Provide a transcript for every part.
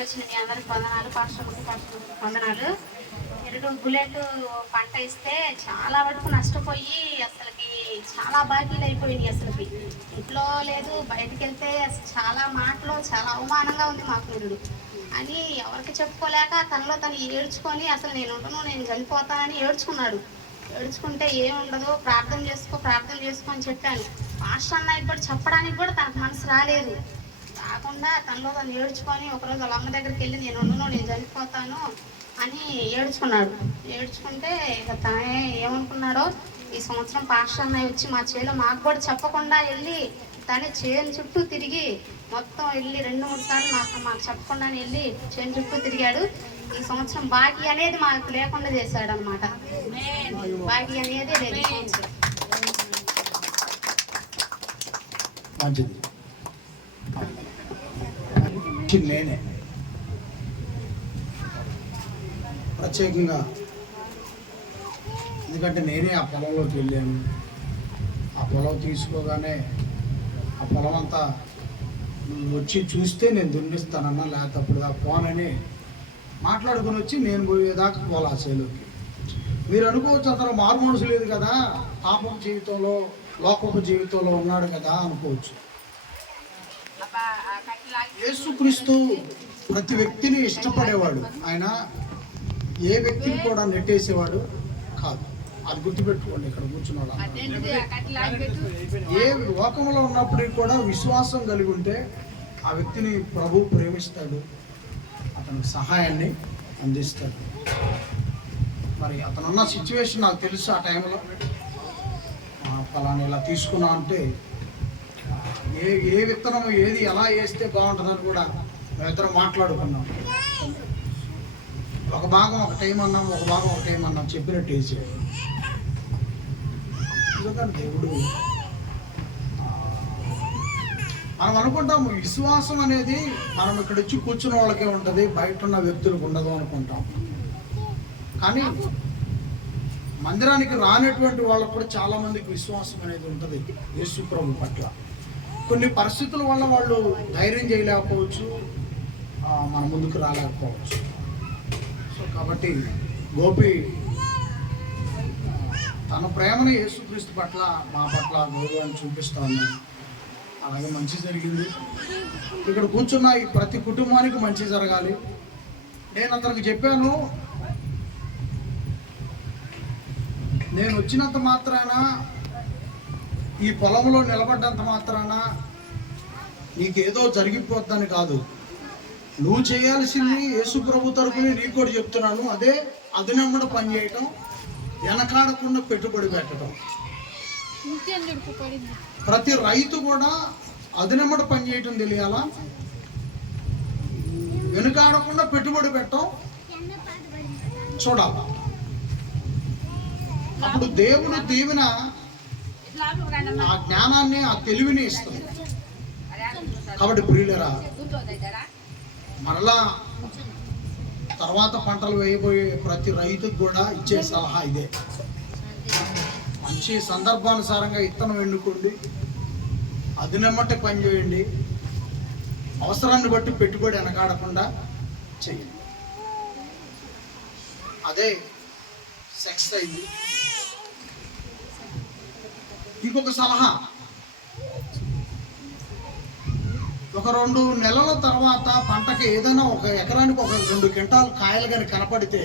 వచ్చిన మీ అందరికి వందనాలు, పాస్టర్ వందనాలు. 2 బుల్లెట్ పంట ఇస్తే చాలా వరకు నష్టపోయి అసలుకి చాలా బాకీలు అయిపోయినాయి. అసలుకి ఇంట్లో లేదు, బయటికి వెళ్తే అసలు చాలా మాటలు, చాలా అవమానంగా ఉంది మాకు నిరుడు అని ఎవరికి చెప్పుకోలేక తనలో తను ఏడ్చుకొని అసలు నేను ఉండను, నేను చనిపోతానని ఏడ్చుకున్నాడు. ఏడ్చుకుంటే ఏముండదు, ప్రార్థన చేసుకో అని చెప్పాను. పాస్టర్ అన్న ఇప్పుడు చెప్పడానికి కూడా తనకు మనసు రాలేదు. రాకుండా తనలో తను ఏడ్చుకొని ఒకరోజు వాళ్ళ అమ్మ దగ్గరికి వెళ్ళి నేను ఉండను, నేను చనిపోతాను అని ఏడ్చుకున్నాడు. ఏడ్చుకుంటే ఇక తనే ఏమనుకున్నాడో, ఈ సంవత్సరం పాస్టర్ అన్నయ్య వచ్చి మా చేలో మాకు కూడా చెప్పకుండా వెళ్ళి తనే చేను చుట్టూ తిరిగి మొత్తం వెళ్ళి 2-3 సార్లు మాకు చెప్పకుండానే వెళ్ళి చేను చుట్టూ తిరిగాడు. ఈ సంవత్సరం బాకీ అనేది మాకు లేకుండా చేశాడు అనమాట. బాకీ అనేది లేదు. నేనే ప్రత్యేకంగా, ఎందుకంటే నేనే ఆ పొలంలోకి వెళ్ళాను. ఆ పొలం తీసుకోగానే ఆ పొలం అంతా వచ్చి చూస్తే నేను దున్నిస్తానన్నా, లేకపోతే అప్పుడు దాకా పోనని మాట్లాడుకుని వచ్చి నేను పోయేదాకా పోలా చేలోకి. మీరు అనుకోవచ్చు అతను మారు మనసు లేదు కదా, పాపం జీవితంలో లోకపు జీవితంలో ఉన్నాడు కదా అనుకోవచ్చు. యేసుక్రీస్తు ప్రతి వ్యక్తిని ఇష్టపడేవాడు. ఆయన ఏ వ్యక్తిని కూడా నెట్టేసేవాడు కాదు. అది గుర్తుపెట్టుకోండి. ఇక్కడ కూర్చున్నాడు ఏ లోకంలో ఉన్నప్పటికీ కూడా విశ్వాసం కలిగి ఉంటే ఆ వ్యక్తిని ప్రభు ప్రేమిస్తాడు, అతనికి సహాయాన్ని అందిస్తాడు. మరి అతనున్న సిచ్యువేషన్ నాకు తెలుసు. ఆ టైంలో ఫలానా ఇలా తీసుకున్నా అంటే ఏ విత్తనం ఏది ఎలా వేస్తే బాగుంటుందని కూడా మేమిద్దరం మాట్లాడుకున్నాం. ఒక భాగం ఒక టైం అన్నాం, ఒక భాగం ఒక టైం అన్నాం, చెప్పినట్టు వేసాడు. ఎందుకంటే దేవుడు, మనం అనుకుంటాము విశ్వాసం అనేది మనం ఇక్కడ వచ్చి కూర్చున్న వాళ్ళకే ఉంటుంది, బయట ఉన్న వ్యక్తులకు ఉండదు అనుకుంటాం. కానీ మందిరానికి రానటువంటి వాళ్ళకు కూడా చాలా మందికి విశ్వాసం అనేది ఉంటుంది యేసు ప్రభు పట్ల. కొన్ని పరిస్థితుల వల్ల వాళ్ళు ధైర్యం చేయలేకపోవచ్చు, మన ముందుకు రాలేకపోవచ్చు. సో కాబట్టి గోపి తన ప్రేమను యేసుక్రీస్తు పట్ల, మా పట్ల గౌరవాన్ని చూపిస్తా ఉన్నాడు. అలాగే మంచి జరిగింది. ఇక్కడ కూర్చున్న ఈ ప్రతి కుటుంబానికి మంచి జరగాలి. నేను అతనికి చెప్పాను, నేను వచ్చినంత మాత్రాన, ఈ పొలంలో నిలబడ్డంత మాత్రాన నీకేదో జరిగిపోద్దని కాదు. నువ్వు చేయాల్సింది యేసు ప్రభు తరపుని నీకు కూడా చెప్తున్నాను, అదే అదినమ్మడ పని చేయటం, వెనకాడకుండా పెట్టుబడి పెట్టడం. ప్రతి రైతు కూడా అదినమ్మడ పని చేయటం తెలియాలా, వెనుకాడకుండా పెట్టుబడి పెట్టడం చూడాలా. అప్పుడు దేవుడు దీవెన, ఆ జ్ఞానాన్ని, ఆ తెలివిని ఇస్తుంది. కాబట్టి ప్రియులరా, మరలా తర్వాత పంటలు వేయబోయే ప్రతి రైతుకు కూడా ఇచ్చే సలహా ఇదే. మంచి సందర్భానుసారంగా ఇత్తనం ఎన్నుకోండి, అదినమ్మటే పని చేయండి, అవసరాన్ని బట్టి పెట్టుబడి వెనకాడకుండా చేయండి. అదే సక్సెస్ అయింది. ఇంకొక సలహా, ఒక 2 నెలల తర్వాత పంటకి ఏదైనా ఒక ఎకరానికి ఒక 2 క్వింటాల కాయలు కానీ కనపడితే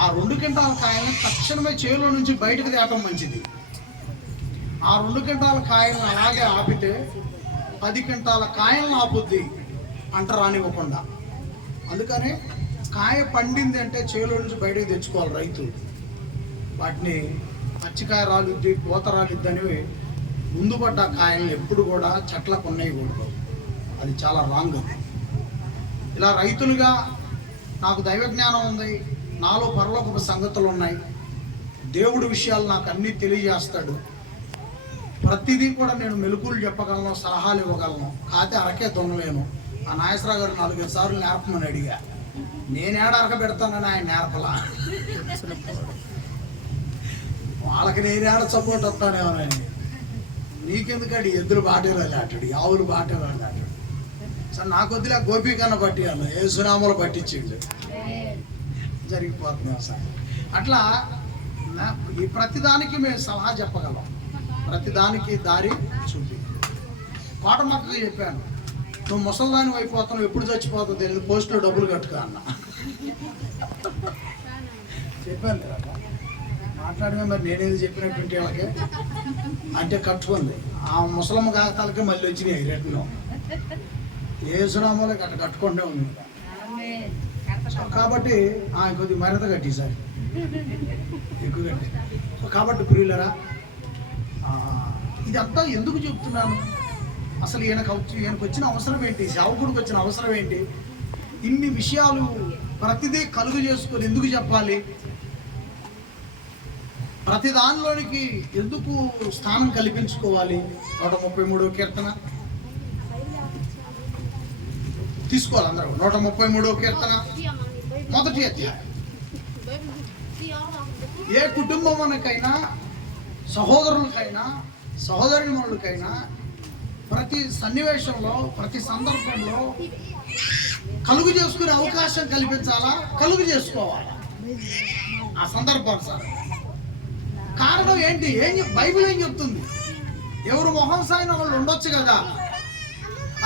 ఆ 2 క్వింటాల కాయలను తక్షణమే చేలో నుంచి బయటకు తేవటం మంచిది. ఆ 2 క్వింటాల కాయలను అలాగే ఆపితే 10 క్వింటాల కాయలను ఆపుద్ది పంట రానివ్వకుండా. అందుకని కాయ పండింది అంటే చేలో నుంచి బయటకు తెచ్చుకోవాలి రైతు. వాటిని పచ్చికాయ రాలిద్ది, పూత రాలిద్ది అని ముందు పడ్డ కాయలను ఎప్పుడు కూడా చెట్లకు ఉన్నాయకూడదు. అది చాలా రాంగ్. ఇలా రైతులుగా నాకు దైవ జ్ఞానం ఉంది, నాలో పరలోకపు సంగతులు ఉన్నాయి, దేవుడి విషయాలు నాకు అన్నీ తెలియజేస్తాడు, ప్రతిదీ కూడా నేను మెలకువలు చెప్పగలను, సలహాలు ఇవ్వగలను. కాతే అరకే దొంగలేను. ఆ నాగేశ్వరరావు గారు 4-5 సార్లు నేర్పమని అడిగా. నేనేడ అరక పెడతానని ఆయన నేర్పలా. వాళ్ళకి నేనేడ సపోర్ట్ వస్తానేమోనండి. నీకెందుకండి ఎద్దులు బాటేలాడు ఆటాడు, ఆవులు బాటేలాడు ఆటాడు. సార్ నాకు వద్దులే గోపీకన్న పట్టియాలి ఏ సునామలు పట్టించిండు జరిగిపోతుంది సార్. అట్లా ఈ ప్రతిదానికి మేము సలహా చెప్పగలం, ప్రతిదానికి దారి చూపి. కోటమక్కకి చెప్పాను, నువ్వు ముసల్దాని అయిపోతావు, ఎప్పుడు చచ్చిపోతావు తెలియదు, పోస్టులో డబ్బులు కట్టుకో అన్న. చెప్పాను కదా మాట్లాడమే, మరి నేనేది చెప్పినటువంటి వాళ్ళకి అంటే కట్టుకుంది. ఆ ముసలమ్మ కాగితాలకి మళ్ళీ వచ్చినాయి రిటర్న్, ఏ సునామాలకి అట్లా కట్టుకుంటే ఉంది. కాబట్టి కొద్దిగా మరింత కట్టి సార్ ఎక్కువ కట్టి. సో కాబట్టి ప్రియులరా, ఇదంతా ఎందుకు చెప్తున్నాను, అసలు ఈయనకు వచ్చిన అవసరం ఏంటి, సేవకుడికి వచ్చిన అవసరం ఏంటి, ఇన్ని విషయాలు ప్రతిదీ కలుగు చేసుకొని ఎందుకు చెప్పాలి, ప్రతి దానిలోనికి ఎందుకు స్థానం కల్పించుకోవాలి. 133వ కీర్తన తీసుకోవాలి అందరూ. 133వ కీర్తన మొదటి అధ్యాయం. ఏ కుటుంబమునకైనా, సహోదరులకైనా, సహోదరిమణులకైనా ప్రతి సన్నివేశంలో, ప్రతి సందర్భంలో కలుగు చేసుకునే అవకాశం కల్పించాలా, కలుగు చేసుకోవాలా ఆ సందర్భానుసారం. కారణం ఏంటి, బైబిల్ ఏం చెప్తుంది, ఎవరు మొహం సాయిన వాళ్ళు ఉండొచ్చు కదా,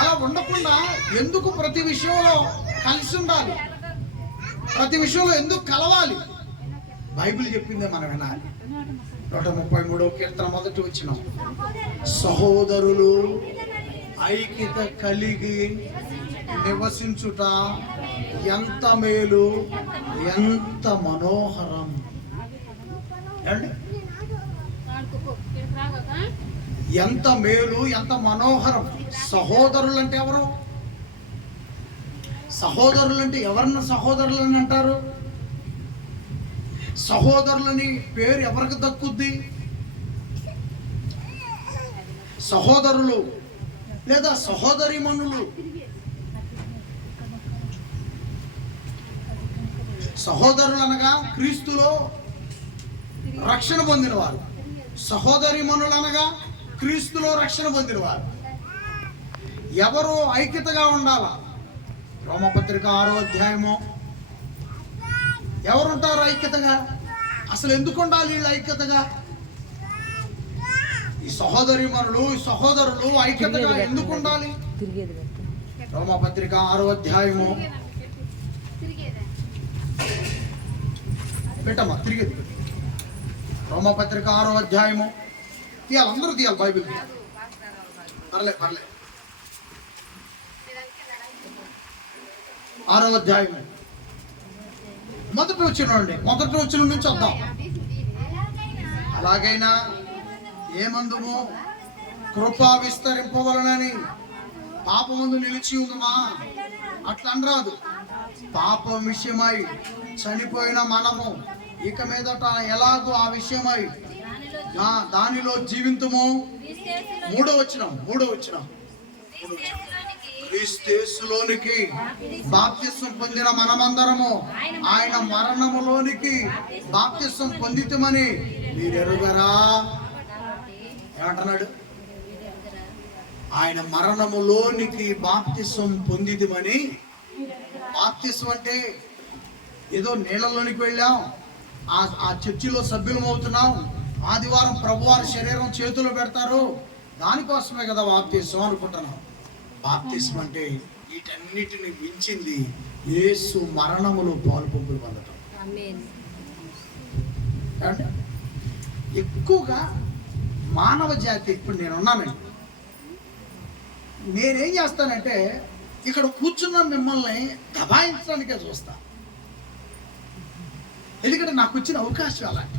అలా ఉండకుండా ఎందుకు ప్రతి విషయంలో కలిసి ఉండాలి, ప్రతి విషయంలో ఎందుకు కలవాలి, బైబిల్ చెప్పిందే మనం వినాలి. 133వ కీర్తన మొదటి వచనం, సహోదరులు ఐక్యత కలిగి నివసించుట ఎంత మేలు, ఎంత మనోహరం. ఎంత మేలు, ఎంత మనోహరం. సహోదరులు అంటే ఎవరు, సహోదరులు అంటే ఎవరన్నా సహోదరులని అంటారు, సహోదరులని పేరు ఎవరికి దక్కుద్ది, సహోదరులు లేదా సహోదరీమణులు. సహోదరులు అనగా క్రీస్తులో రక్షణ పొందినవారు, సహోదరీమణులు అనగా క్రీస్తులో రక్షణ పొందినవారు. ఎవరు ఐక్యతగా ఉండాలా, రోమపత్రిక 6వ అధ్యాయము. ఎవరుంటారు ఐక్యతగా, అసలు ఎందుకు ఉండాలి వీళ్ళు ఐక్యతగా, ఈ సహోదరీమణులు, ఈ సహోదరులు ఐక్యతగా ఎందుకు ఉండాలి. రోమపత్రిక 6వ అధ్యాయము పెట్టమ్మా, తిరిగేది. రోమపత్రిక 6వ అధ్యాయము తీయాలి, అందరూ తీయాలి, బైబిల్ తీయాలి. పర్లే 6వ అధ్యాయము మొదటి వచనం నుంచి వద్దాం. అలాగైనా ఏమందుము, కృప విస్తరింపవలనని పాపమందు నిలిచి ఉందమా, అట్లా అనరాదు. పాపం విషయమై చనిపోయిన మనము ఇక మీదట ఎలాగో ఆ విషయమై దానిలో జీవింతుము. 3వ వచనం క్రీస్తులోనికి బాప్తిస్వం పొందిన మనమందరము ఆయన మరణములోనికి బాప్తిస్వం పొందితమని మీరు ఎరుగరా. ఏమంటున్నాడు, ఆయన మరణములోనికి బాప్తిస్వం పొందితమని. బాప్తిస్వం అంటే ఏదో నీళ్ళలోనికి వెళ్ళాం, ఆ చర్చిలో సభ్యులం అవుతున్నాం, ఆదివారం ప్రభువారి శరీరం చేతులు పెడతారు, దానికోసమే కదా బాప్తిస్వం అనుకుంటున్నాం. బాప్తిస్వం అంటే వీటన్నిటిని మించింది యేసు మరణములో పాలుపొంపులు పొందటం. ఎక్కువగా మానవ జాతి, ఇప్పుడు నేనున్నానండి, నేనేం చేస్తానంటే ఇక్కడ కూర్చున్న మిమ్మల్ని దబాయించడానికే చూస్తా. ఎందుకంటే నాకు వచ్చిన అవకాశం అలాంటి.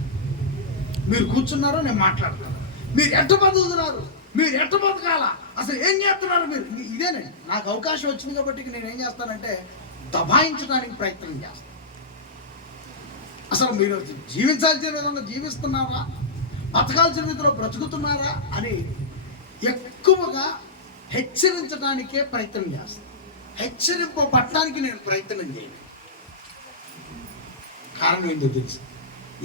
మీరు కూర్చున్నారు, నేను మాట్లాడుతాను, మీరు ఎట్ట బతుకుతున్నారు, మీరు ఎట్ట బతకాలా, అసలు ఏం చేస్తున్నారు మీరు, ఇదేనండి నాకు అవకాశం వచ్చింది. కాబట్టి నేనేం చేస్తానంటే దబాయించడానికి ప్రయత్నం చేస్తాను. అసలు మీరు జీవించాల్సిన విధంగా జీవిస్తున్నారా, బతకాల్సిన విధంలో బ్రతుకుతున్నారా అని ఎక్కువగా హెచ్చరించడానికే ప్రయత్నం చేస్తాను. హెచ్చరింపబడటానికి నేను ప్రయత్నం చేయను. కారణం ఏంటో తెలుసు,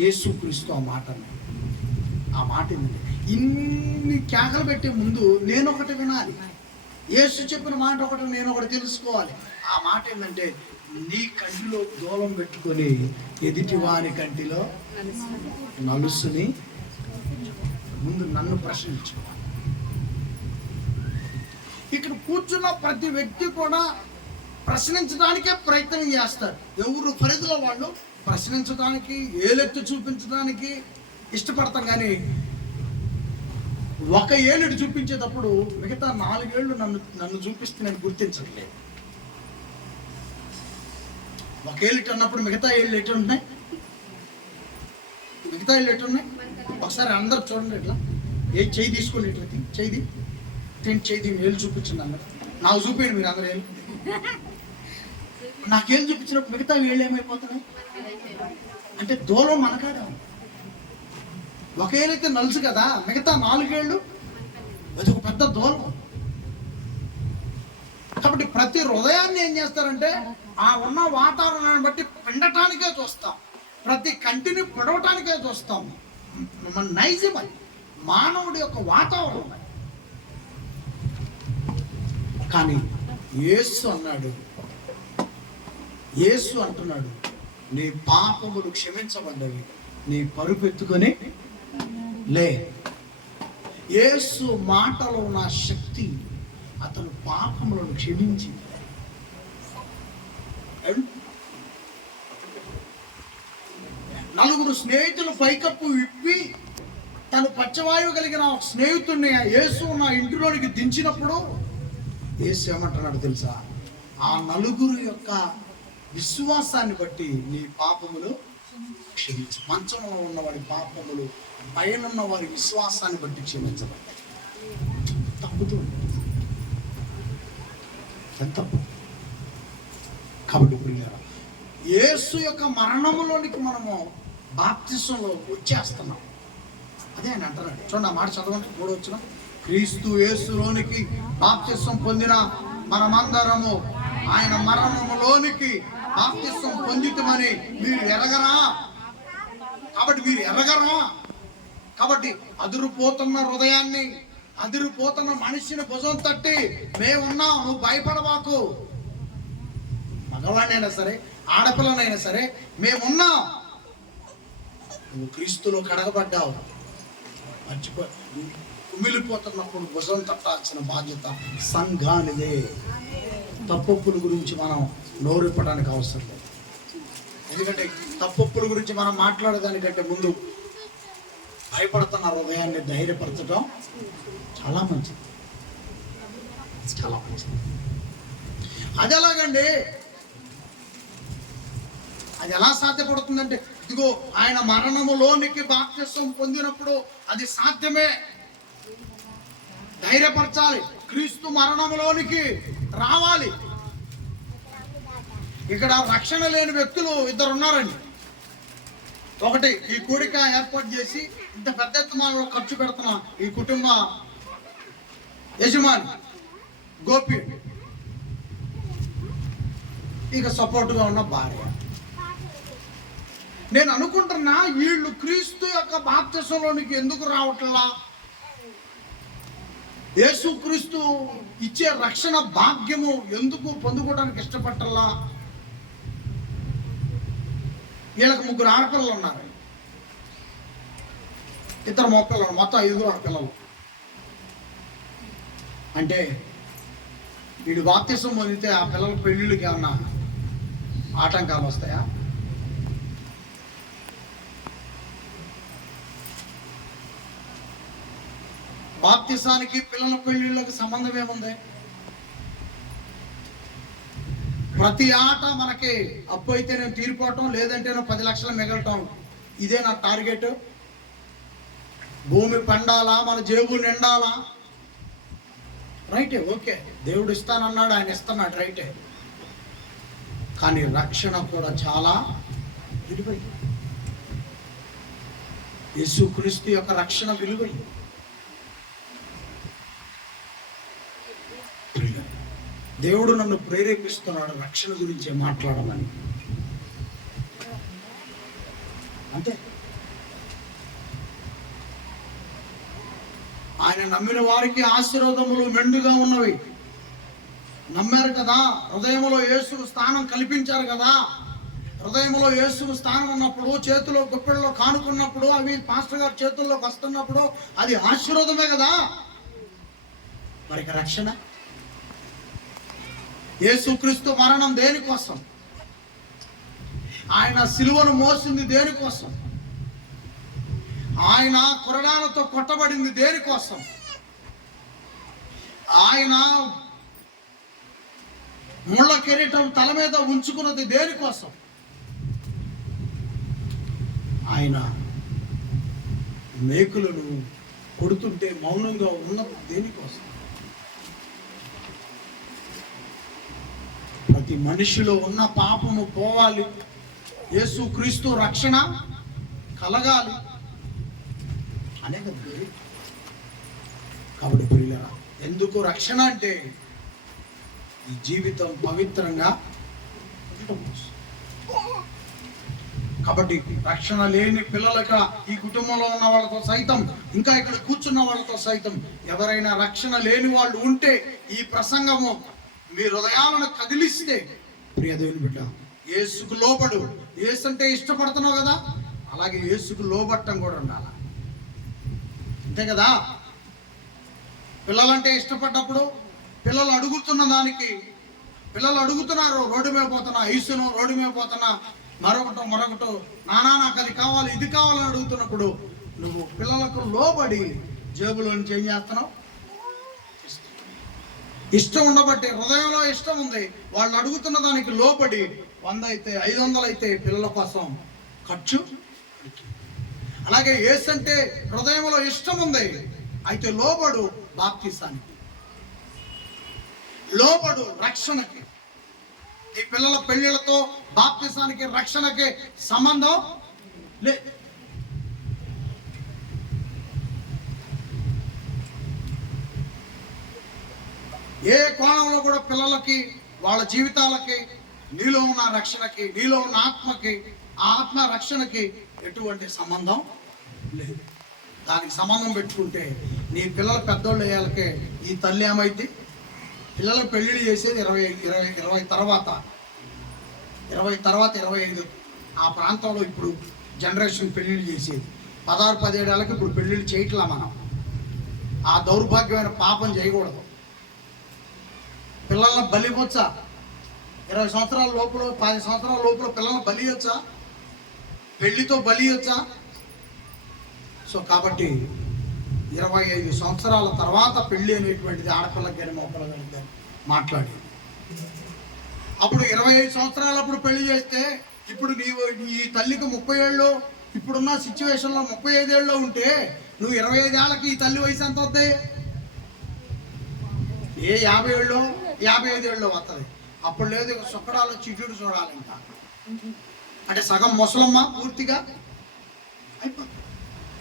యేసుక్రీస్తు ఆ మాట ఏంటంటే, ఇన్ని కేకలు పెట్టే ముందు నేను ఒకటి వినాలి. యేసు చెప్పిన మాట ఒకటి నేను ఒకటి తెలుసుకోవాలి. ఆ మాట ఏంటంటే, నీ కంటిలో దూలం పెట్టుకొని ఎదుటి వాని కంటిలో నలుసుని ముందు నన్ను ప్రశ్నించుకోవాలి. ఇక్కడ కూర్చున్న ప్రతి వ్యక్తి కూడా ప్రశ్నించడానికే ప్రయత్నం చేస్తారు. ఎవరు పరిధిలో వాళ్ళు ప్రశ్నించడానికి, ఏలెత్తి చూపించడానికి ఇష్టపడతాం. కానీ ఒక ఏళ్ళు చూపించేటప్పుడు మిగతా 4 ఏళ్ళు నన్ను చూపిస్తే నేను గుర్తించట్లేదు. ఒక ఏళ్ళు అన్నప్పుడు మిగతా ఏళ్ళు ఎటు ఉన్నాయి? మిగతా ఏళ్ళు ఎటు ఉన్నాయి? ఒకసారి అందరు చూడండి. ఇట్లా చేయి తీసుకోండి, ఇట్లా చేయి ఏళ్ళు చూపించండి అందరు. నాకు చూపించండి మీరు అందరు ఏళ్ళు. నాకేం చూపించినప్పుడు మిగతా ఏళ్ళు ఏమైపోతున్నాయి అంటే దూరం మనకాడ. ఒక ఏళ్ళైతే నలుసు కదా, మిగతా 4 ఏళ్ళు అది ఒక పెద్ద దూరం. కాబట్టి ప్రతి హృదయాన్ని ఏం చేస్తారంటే ఆ ఉన్న వాతావరణాన్ని బట్టి పిండటానికే చూస్తాం, ప్రతి కంటిని పొడవటానికే చూస్తాం. మన నైజం అది, మానవుడి యొక్క వాతావరణం. కానీ యేసు అంటున్నాడు, నీ పాపములు క్షమించబడ్డవి, నీ పరుపెత్తుకొని లే. యేసు మాటలో ఉన్న శక్తి అతను పాపములను క్షమించి నలుగురు స్నేహితులు పైకప్పు విప్పి తను పచ్చవాయువు కలిగిన ఒక స్నేహితుడిని యేసు నా ఇంటిలోనికి దించినప్పుడు యేసు ఏమంటున్నాడు తెలుసా? ఆ నలుగురు యొక్క విశ్వాసాన్ని బట్టి నీ పాపములు క్షమించు. మంచంలో ఉన్నవాడి పాపములు పైన వారి విశ్వాసాన్ని బట్టి క్షమించబడ్డాయి. తప్పుతుంది ఎంత. కాబట్టి ప్రియులారా, యేసు యొక్క మరణములోనికి మనము బాప్తిసంలో వచ్చేస్తున్నాం. అదే ఆయన అంటున్నాడు. చూడండి, ఆ మాట చదవండి. 3వ వచనం, క్రీస్తు యేసులోనికి బాప్తిసం పొందిన మనమందరము ఆయన మరణములోనికి బాప్తిసం పొందితమని మీరు ఎరగరా? కాబట్టి మీరు ఎరగరా? కాబట్టి అదిరిపోతున్న హృదయాన్ని, అదిరిపోతున్న మనిషిని భుజం తట్టి మేమున్నాం, నువ్వు భయపడబాకు. మగవాడినైనా సరే, ఆడపిల్లనైనా సరే, మేమున్నాం. నువ్వు క్రీస్తులో కడగబడ్డావు. కుమిలిపోతున్నప్పుడు భుజం తట్టాల్సిన బాధ్యత సంఘానిదే. తప్పొప్పుల గురించి మనం నోరిప్పడానికి అవసరం లేదు. ఎందుకంటే తప్పొప్పుల గురించి మనం మాట్లాడేదానికంటే ముందు భయపడుతున్న హృదయాన్ని ధైర్యపరచడం చాలా మంచిది, చాలా మంచిది. అది ఎలాగండి? అది ఎలా సాధ్యపడుతుందంటే, ఇదిగో ఆయన మరణములోనికి బాప్తిసం పొందినప్పుడు అది సాధ్యమే. ధైర్యపరచాలి, క్రీస్తు మరణములోనికి రావాలి. ఇక్కడ రక్షణ లేని వ్యక్తులు 2 ఉన్నారండి. ఒకటి, ఈ కూడిక ఏర్పాటు చేసి ఇంత పెద్ద ఎత్తున ఖర్చు పెడుతున్న ఈ కుటుంబ యజమాని గోపి, ఇక సపోర్టుగా ఉన్న భార్య. నేను అనుకుంటున్నా, వీళ్ళు క్రీస్తు యొక్క బాప్తిసంలోనికి ఎందుకు రావట్లా? యేసుక్రీస్తు ఇచ్చే రక్షణ భాగ్యము ఎందుకు పొందుకోవడానికి ఇష్టపట్టాలా? వీళ్ళకి 3 ఆడపిల్లలు ఉన్నారు, 2 మగపిల్లలు, మొత్తం 5 ఆడపిల్లలు. అంటే వీడు బాప్తిసం పొందితే ఆ పిల్లల పెళ్ళిళ్ళకి ఏమన్నా ఆటంకాలు వస్తాయా? బాప్తిసానికి పిల్లల పెళ్ళిళ్ళకి సంబంధం ఏముంది? ప్రతి ఆట మనకి అప్పు అయితే నేను తీరిపోవటం, లేదంటే 10 లక్షలు మిగలటం. ఇదే నా టార్గెట్. భూమి పండాలా, మన జేబులు నిండాలా? రైటే, ఓకే, దేవుడు ఇస్తానన్నాడు, ఆయన ఇస్తున్నాడు, రైటే. కానీ రక్షణ కూడా చాలా విలువైంది. యేసుక్రీస్తు యొక్క రక్షణ విలువైంది. దేవుడు నన్ను ప్రేరేపిస్తున్నాడు రక్షణ గురించి మాట్లాడమని. అంతే. ఆయన నమ్మిన వారికి ఆశీర్వాదములు మెండుగా ఉన్నవి. నమ్మారు కదా, హృదయంలో యేసుకు స్థానం కల్పించారు కదా. హృదయంలో యేసుకు స్థానం ఉన్నప్పుడు, చేతిలో గుప్పెల్లో కానుకున్నప్పుడు, అవి పాస్టర్ గారి చేతుల్లోకి వస్తున్నప్పుడు అది ఆశీర్వాదమే కదా. మరి రక్షణ, యేసుక్రీస్తు మరణం దేనికోసం? ఆయన సిలువను మోసింది దేనికోసం? ఆయన కొరడాలతో కొట్టబడింది దేనికోసం? ఆయన ముళ్ళ కిరీటం తల మీద ఉంచుకున్నది దేనికోసం? ఆయన మేకులను కొడుతుంటే మౌనంగా ఉన్నది దేనికోసం? ప్రతి మనిషిలో ఉన్న పాపము పోవాలి, యేసుక్రీస్తు రక్షణ కలగాలి అనే కదా. కాబట్టి ప్రియులారా, ఎందుకు రక్షణ అంటే ఈ జీవితం పవిత్రంగా ఉండటం కోసం. కాబట్టి రక్షణ లేని పిల్లలక, ఈ కుటుంబంలో ఉన్న వాళ్ళతో సైతం, ఇంకా ఇక్కడ కూర్చున్న వాళ్ళతో సైతం ఎవరైనా రక్షణ లేని వాళ్ళు ఉంటే ఈ ప్రసంగము మీ హృదయాలను కదిలిస్తే, ప్రియ దేవుని బిడ్డ, యేసుకు లోబడు. యేసు అంటే ఇష్టపడుతున్నావు కదా, అలాగే యేసుకు లోబట్టం కూడా ఉండాలి. అంతే కదా. పిల్లలంటే ఇష్టపడ్డప్పుడు పిల్లలు అడుగుతున్న దానికి, పిల్లలు అడుగుతున్నారు, రోడ్డు మీద పోతున్నా, ఐసును రోడ్డు మీద పోతున్నా, మరొకటో నానా నాకు అది కావాలి ఇది కావాలని అడుగుతున్నప్పుడు నువ్వు పిల్లలకు లోబడి జేబులో నుంచి ఏం చేస్తున్నావు? ఇష్టం ఉండబట్టి, హృదయంలో ఇష్టం ఉంది, వాళ్ళు అడుగుతున్న దానికి లోబడి 100 అయితే 500 అయితే పిల్లల కోసం ఖర్చు. అలాగే యేసు అంటే హృదయంలో ఇష్టం ఉంది, అయితే లోబడు బాప్తిసానికి, లోబడు రక్షణకి. ఈ పిల్లల పెళ్లిళ్లతో బాప్తిసానికి రక్షణకి సంబంధం లేదు. ఏ కోణంలో కూడా పిల్లలకి, వాళ్ళ జీవితాలకి, నీలో ఉన్న రక్షణకి, నీలో ఉన్న ఆత్మకి, ఆ ఆత్మ రక్షణకి ఎటువంటి సంబంధం లేదు. దానికి సంబంధం పెట్టుకుంటే నీ పిల్లల పెద్దోళ్ళు అయ్యాలకే ఈ తల్లి ఏమైంది? పిల్లలకు పెళ్ళిళ్ళు చేసేది 20 తర్వాత 25 ఆ ప్రాంతంలో ఇప్పుడు జనరేషన్ పెళ్ళిళ్ళు చేసేది. 16-17 ఏళ్ళకి ఇప్పుడు పెళ్ళిళ్ళు చేయట్లా. మనం ఆ దౌర్భాగ్యమైన పాపం చేయకూడదు. పిల్లలను బలివచ్చా? 20 సంవత్సరాల లోపల, 10 సంవత్సరాల లోపల పిల్లలను బలియొచ్చా? పెళ్లితో బలియొచ్చా? సో కాబట్టి 25 సంవత్సరాల తర్వాత పెళ్లి అనేటువంటిది ఆడపిల్లకి కానీ మగపిల్లకి కానీ మాట్లాడేది. అప్పుడు 25 సంవత్సరాలు అప్పుడు పెళ్లి చేస్తే, ఇప్పుడు ఈ తల్లికి 30 ఏళ్ళు, ఇప్పుడున్న సిచ్యువేషన్లో 35 ఏళ్ళలో ఉంటే నువ్వు 25 ఏళ్ళకి ఈ తల్లి వయసు ఎంత వద్దాయి? ఏ 50 ఏళ్ళు 55 ఏళ్ళు వస్తుంది. అప్పుడు లేదు, సుక్కడాలు చిట్టుడు చూడాలి ఇంకా, అంటే సగం ముసలమ్మ పూర్తిగా అయిపోతుంది.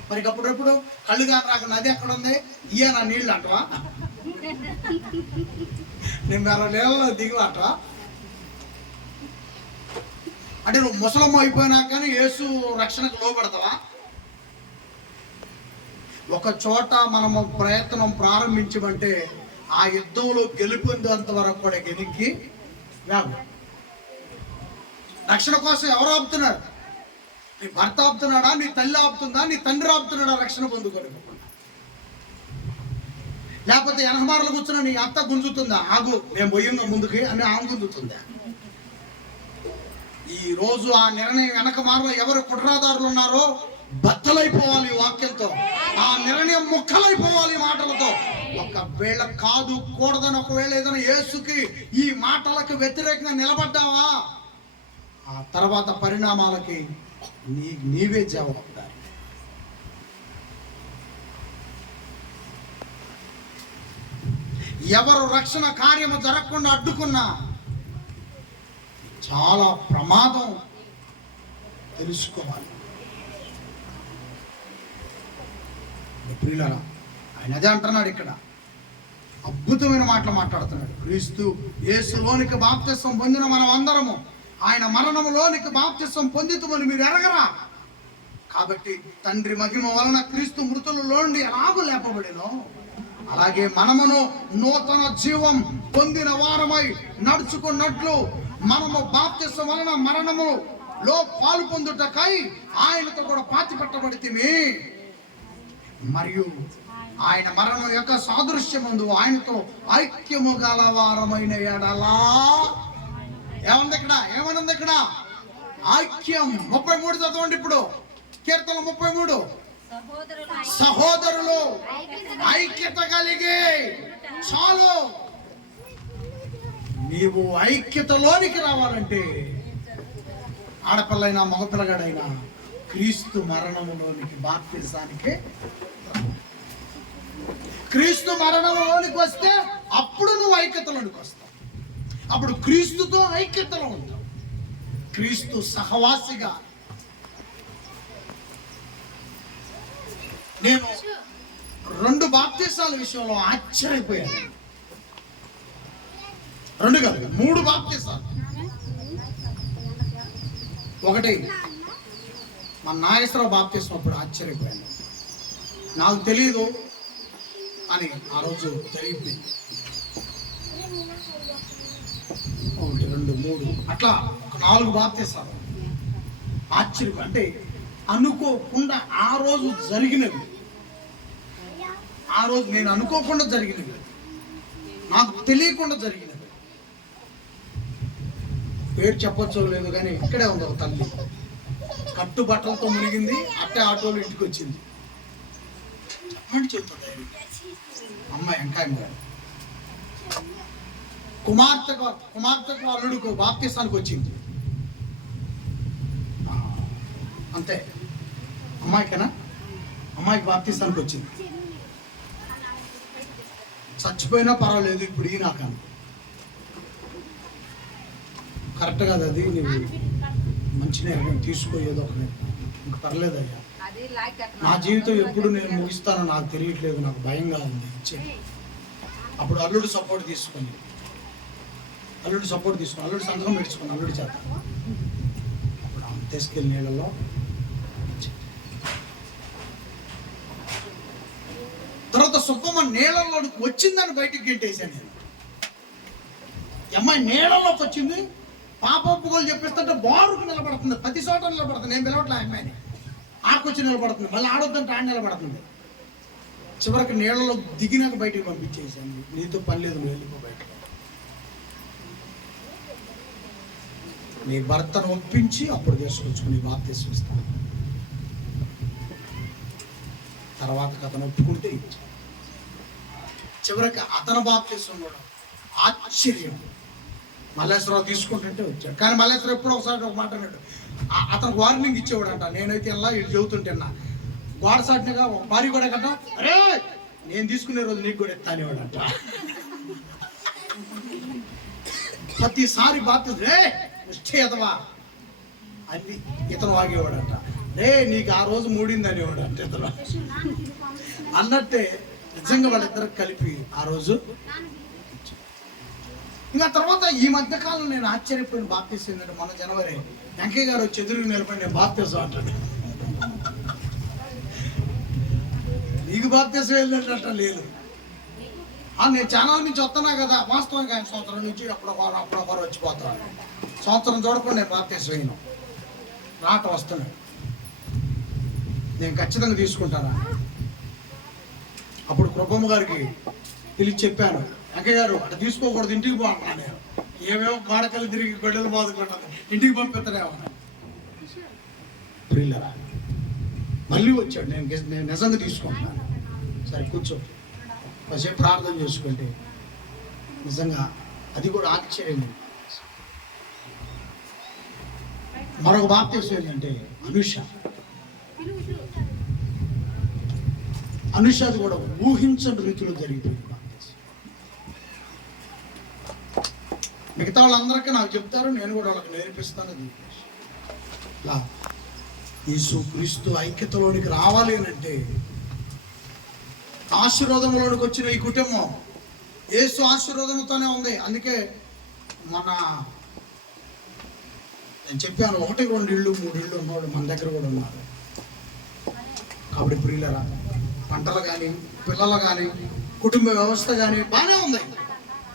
మరి అప్పుడెప్పుడు కళ్ళు కాని రాక నది ఎక్కడ ఉంది, ఇయ్య నా నీళ్ళు అంటవా? నేను వేరే నీళ్ళలో దిగు అంటవా? అంటే నువ్వు ముసలమ్మ అయిపోయినాక కానీ యేసు రక్షణకు లోపడతావా? ఒక చోట మనము ప్రయత్నం ప్రారంభించమంటే ఆ యుద్ధంలో గెలుపొందేంత వరకు కూడా గెలికి రక్షణ కోసం ఎవరు ఆపుతున్నారు? నీ భర్త ఆపుతున్నాడా? నీ తల్లి ఆపుతుందా? నీ తండ్రి ఆపుతున్నాడా రక్షణ పొందుకోలేకుండా? లేకపోతే ఎనకమారులు కూర్చున్న నీ అత్త గుంజుతుందా? ఆగు మేము పోయిందా ముందుకి అని ఆమె గుంజుతుందా? ఈ రోజు ఆ నిర్ణయం వెనక మారలో ఎవరు కుట్రదారులు ఉన్నారో బద్దలైపోవాలి ఈ వాక్యంతో. ఆ నిర్ణయం ముక్కలైపోవాలి మాటలతో. ఒకవేళ కాదు కూడదని, ఒకవేళ ఏదైనా యేసుకి ఈ మాటలకు వ్యతిరేకంగా నిలబడ్డావా, ఆ తర్వాత పరిణామాలకి నీవే జవాబుదారి. ఎవరు రక్షణ కార్యము జరగకుండా అడ్డుకున్నా చాలా ప్రమాదం తెలుసుకోవాలి. ప్రియులారా, ఆయన అదే అంటున్నాడు ఇక్కడ, అద్భుతమైన మాటలు మాట్లాడుతున్నాడు. క్రీస్తు యేసులోనికి బాప్తిస్వం పొందిన మనం అందరము ఆయన మరణములోనికి బాప్తిస్వం పొందితమని మీరు ఎరగరా? కాబట్టి తండ్రి మహిమ వలన క్రీస్తు మృతులలో నుండి ఎలాగో లేపబడినో అలాగే మనమును నూతన జీవం పొందిన వారమై నడుచుకున్నట్లు మనము బాప్తిసం వలన మరణములో పాలు పొందుటకై ఆయనతో కూడా పాతి పెట్టబడితిమి. మరియు ఆయన మరణం యొక్క సాదృశ్యమందు ఆయనతో ఐక్యము గల వారమైన ఎడలా ఏముంది ఇక్కడ? ఏమనుంది ఇక్కడ? ఐక్యం. 33 చదవండి ఇప్పుడు. కీర్తన 33. సహోదరులు ఐక్యత కలిగి చాలు. నీవు ఐక్యతలోనికి రావాలంటే ఆడపిల్లైనా మగపిల్లగాడైనా క్రీస్తు మరణంలోనికి బాప్తిసానికి క్రీస్తు మరణంలోనికి వస్తే అప్పుడు నువ్వు ఐక్యతలోనికి వస్తావు. అప్పుడు క్రీస్తుతో ఐక్యతలో ఉంటావు, క్రీస్తు సహవాసిగా. నేను 2 బాప్తిసాల విషయంలో ఆశ్చర్యపోయాను. 2 కాదు, 3 బాప్తిసాలు. ఒకటి మా నాగేశ్వరరావు బాప్తిసం అప్పుడు ఆశ్చర్యపోయాను. నాకు తెలియదు అని ఆ రోజు తెలియపోయింది. 1, 2, 3 అట్లా 4 బాప్తిసాలు. ఆశ్చర్యం అంటే అనుకోకుండా ఆ రోజు జరిగినవి. ఆ రోజు నేను అనుకోకుండా జరిగినవి, నాకు తెలియకుండా జరిగినవి. పేరు చెప్పొచ్చో లేదు కానీ ఇక్కడే ఉంది ఒక తల్లి, కట్టు బట్టలతో మునిగింది, అట్టే ఆటోలో ఇంటికి వచ్చింది. చెప్పండి చెబుతుంది అమ్మాయి వెంకాయం గారు. కుమార్తెకు అల్లుడికి బాప్తిసానికి వచ్చింది. అంతే. అమ్మాయికేనా? అమ్మాయికి బాప్తిసానికి వచ్చింది. చచ్చిపోయినా పర్వాలేదు ఇప్పుడు ఈ నాకని. కరెక్ట్ కాదు అది. నువ్వు మంచి నిర్ణయం తీసుకోయేదో ఒక ఇంక పర్లేదు అయ్యా. నా జీవితం ఎప్పుడు నేను ముగిస్తానో నాకు తెలియట్లేదు, నాకు భయంగా ఉంది. అప్పుడు అల్లుడు సపోర్ట్ తీసుకుని అల్లుడు సంతకం పెట్టుకుని అల్లుడి చేత అప్పుడు తీసుకెళ్ళి నీళ్ళలో తర్వాత సుబ్బమ్మ నీళ్ళలోకి వచ్చిందని బయటికి గెంటేశాను నేను. అమ్మాయి నీళ్ళలోకి వచ్చింది, పాప ఒప్పుకోలు చెప్పిస్తుంటే బారుకు నిలబడుతుంది, ప్రతి చోట నిలబడుతుంది. నేను పిలవట్లే అమ్మాయిని, ఆడకొచ్చి నిలబడుతుంది, మళ్ళీ ఆడొద్దంటే ఆడ నిలబడుతుంది. చివరికి నీళ్ళలో దిగినాక బయటికి పంపించేసాను. నీతో పని లేదు, నువ్వు వెళ్ళిపో బయటకు. నీ భర్తను ఒప్పించి అప్పుడు తీసుకొచ్చుకుని బాప్తిసం ఇస్తాను. తర్వాత అతను ఒప్పుకుంటే ఇచ్చాను. చివరికి అతను బాప్తిసం కూడా ఆశ్చర్యం. మల్లేశ్వరరావు తీసుకుంటుంటే వచ్చాడు. కానీ మల్లేశ్వరరావు ఎప్పుడో ఒకసారి ఒక మాట అన్నాడు. అతనికి వార్నింగ్ ఇచ్చేవాడంట. నేనైతే ఇలా వీళ్ళు చెబుతుంటేనా గోడ సాటినగా భార్య కూడా కట్ట, అరే నేను తీసుకునే రోజు నీకు కూడా ఎత్తానేవాడంట. ప్రతిసారి బాప్తిసం రే నిశ్చయతవా అని ఇతను వాగేవాడంట. రే నీకు ఆ రోజు మూడింది అనేవాడంట ఇతను. అన్నట్టే నిజంగా వాళ్ళిద్దరు కలిపి ఆ రోజు. ఇంకా తర్వాత ఈ మధ్యకాలం నేను ఆశ్చర్యపోయిన బాప్తిసం ఏంటంటే మొన్న జనవరి వెంకయ్య గారు వచ్చి ఎదురుకు నిలబడి నేను బాప్తిసం అంటాడు. నీకు బాప్తిసం ఏంటంట లేదు. నేను ఛానల్ నుంచి వస్తున్నా కదా, వాస్తవానికి ఆయన సంవత్సరం నుంచి అప్పుడొకరు వచ్చిపోతాను. సంవత్సరం చూడకుండా నేను బాప్తిసం వేయను, రాట వస్తున్నాడు. నేను ఖచ్చితంగా తీసుకుంటాను. అప్పుడు కృపమ్మ గారికి పిలిచి చెప్పాను, వెంకయ్య గారు అట్లా తీసుకోకూడదు, ఇంటికి పోంటున్నాను. నేను ఏమేమో గోడకలు తిరిగి గొడ్డలు బాదుకుంటాను, ఇంటికి పంపిస్తానేమన్నా. ప్రియులరా మళ్ళీ వచ్చాడు. నేను నిజంగా తీసుకుంటున్నాను. సరే కూర్చో, కాసేపు ప్రార్థన చేసుకుంటే నిజంగా అది కూడా ఆశ్చర్యం. మరొక బాప్తిసం ఏంటంటే అనుషది కూడా ఊహించని రీతిలో జరిగిపోయింది బాప్తిసం. మిగతా వాళ్ళందరికీ నాకు చెప్తారు, నేను కూడా వాళ్ళకి నేర్పిస్తాను. ఇలా యేసు క్రీస్తు ఐక్యతలోనికి రావాలి అని అంటే ఆశీర్వాదంలోనికి వచ్చిన ఈ కుటుంబం యేసు ఆశీర్వాదంతోనే ఉంది. అందుకే నేను చెప్పాను 1, 2 ఇళ్ళు 3 ఇళ్ళు ఉన్నవాళ్ళు మన దగ్గర కూడా ఉన్నారు. కాబట్టి ప్రియులరా పంటలు కానీ పిల్లలు కానీ కుటుంబ వ్యవస్థ కానీ బాగానే ఉంది.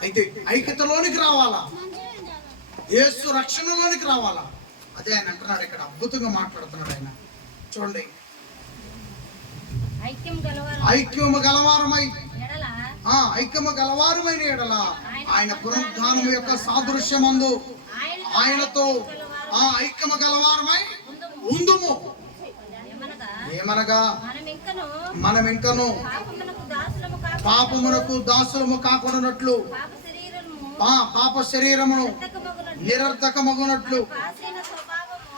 అయితే ఐక్యతలోనికి రావాలా, యేసు రక్షణలోనికి రావాలా. అదే ఆయన అంటున్నాడు ఇక్కడ, అద్భుతంగా మాట్లాడుతున్నాడు ఆయన. చూడండి, ఐక్యము గలవారమై ఐక్యము గలవారమైన ఎడల ఆయన పునరుద్ధానం యొక్క సాదృశ్యమందు ఆయనతో ఐక్యము గలవారమై ఉందుము. ఏమనగా మనం ఇంకను పాపమునకు దాసులము కాకుండానట్లు, పాప శరీరమును నిరర్ధకమగునట్లు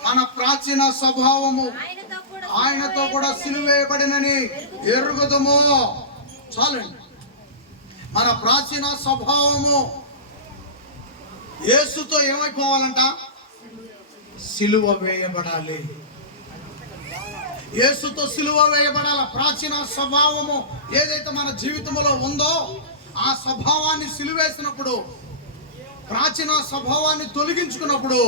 మన ప్రాచీన స్వభావము ఆయనతో కూడా సిలువేయబడినని ఎరుగుదము. చాలండి. మన ప్రాచీన స్వభావము యేసుతో ఏమైపోవాలంట? సిలువ వేయబడాలి. యేసుతో సిలువ వేయబడాల. ప్రాచీన స్వభావము ఏదైతే మన జీవితంలో ఉందో ఆ స్వభావాన్ని సిలువేసినప్పుడు, ప్రాచీన స్వభావాన్ని తొలగించుకున్నప్పుడు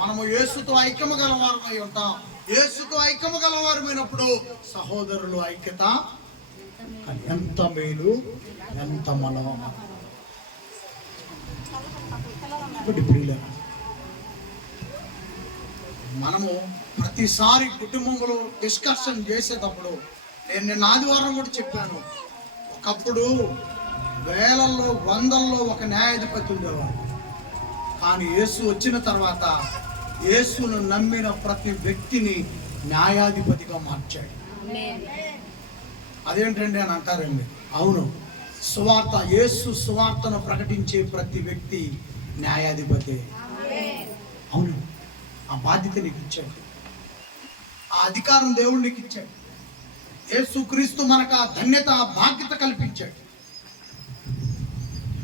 మనము యేసుతో ఐక్యము గలవారమై ఉంటాం. యేసుతో ఐక్యము గలవారమైనప్పుడు సహోదరులు ఐక్యత ఎంత మేలు, ఎంత మనోహరం. మనము ప్రతిసారి కుటుంబంలో డిస్కషన్ చేసేటప్పుడు, నేను నిన్న ఆదివారం కూడా చెప్పాను, ఒకప్పుడు వేలల్లో వందల్లో ఒక న్యాయాధిపతి ఉండేవాడు. కానీ యేసు వచ్చిన తర్వాత యేసును నమ్మిన ప్రతి వ్యక్తిని న్యాయాధిపతిగా మార్చాడు. అదేంటండి అని అంటారండి. అవును, సువార్త, యేసు సువార్తను ప్రకటించే ప్రతి వ్యక్తి న్యాయాధిపతి. అవును, ఆ బాధ్యత నీకు ఇచ్చాడు, ఆ అధికారం దేవుడు నీకు ఇచ్చాడు. యేసుక్రీస్తు మనకు ఆ ధన్యత, ఆ బాధ్యత కల్పించాడు.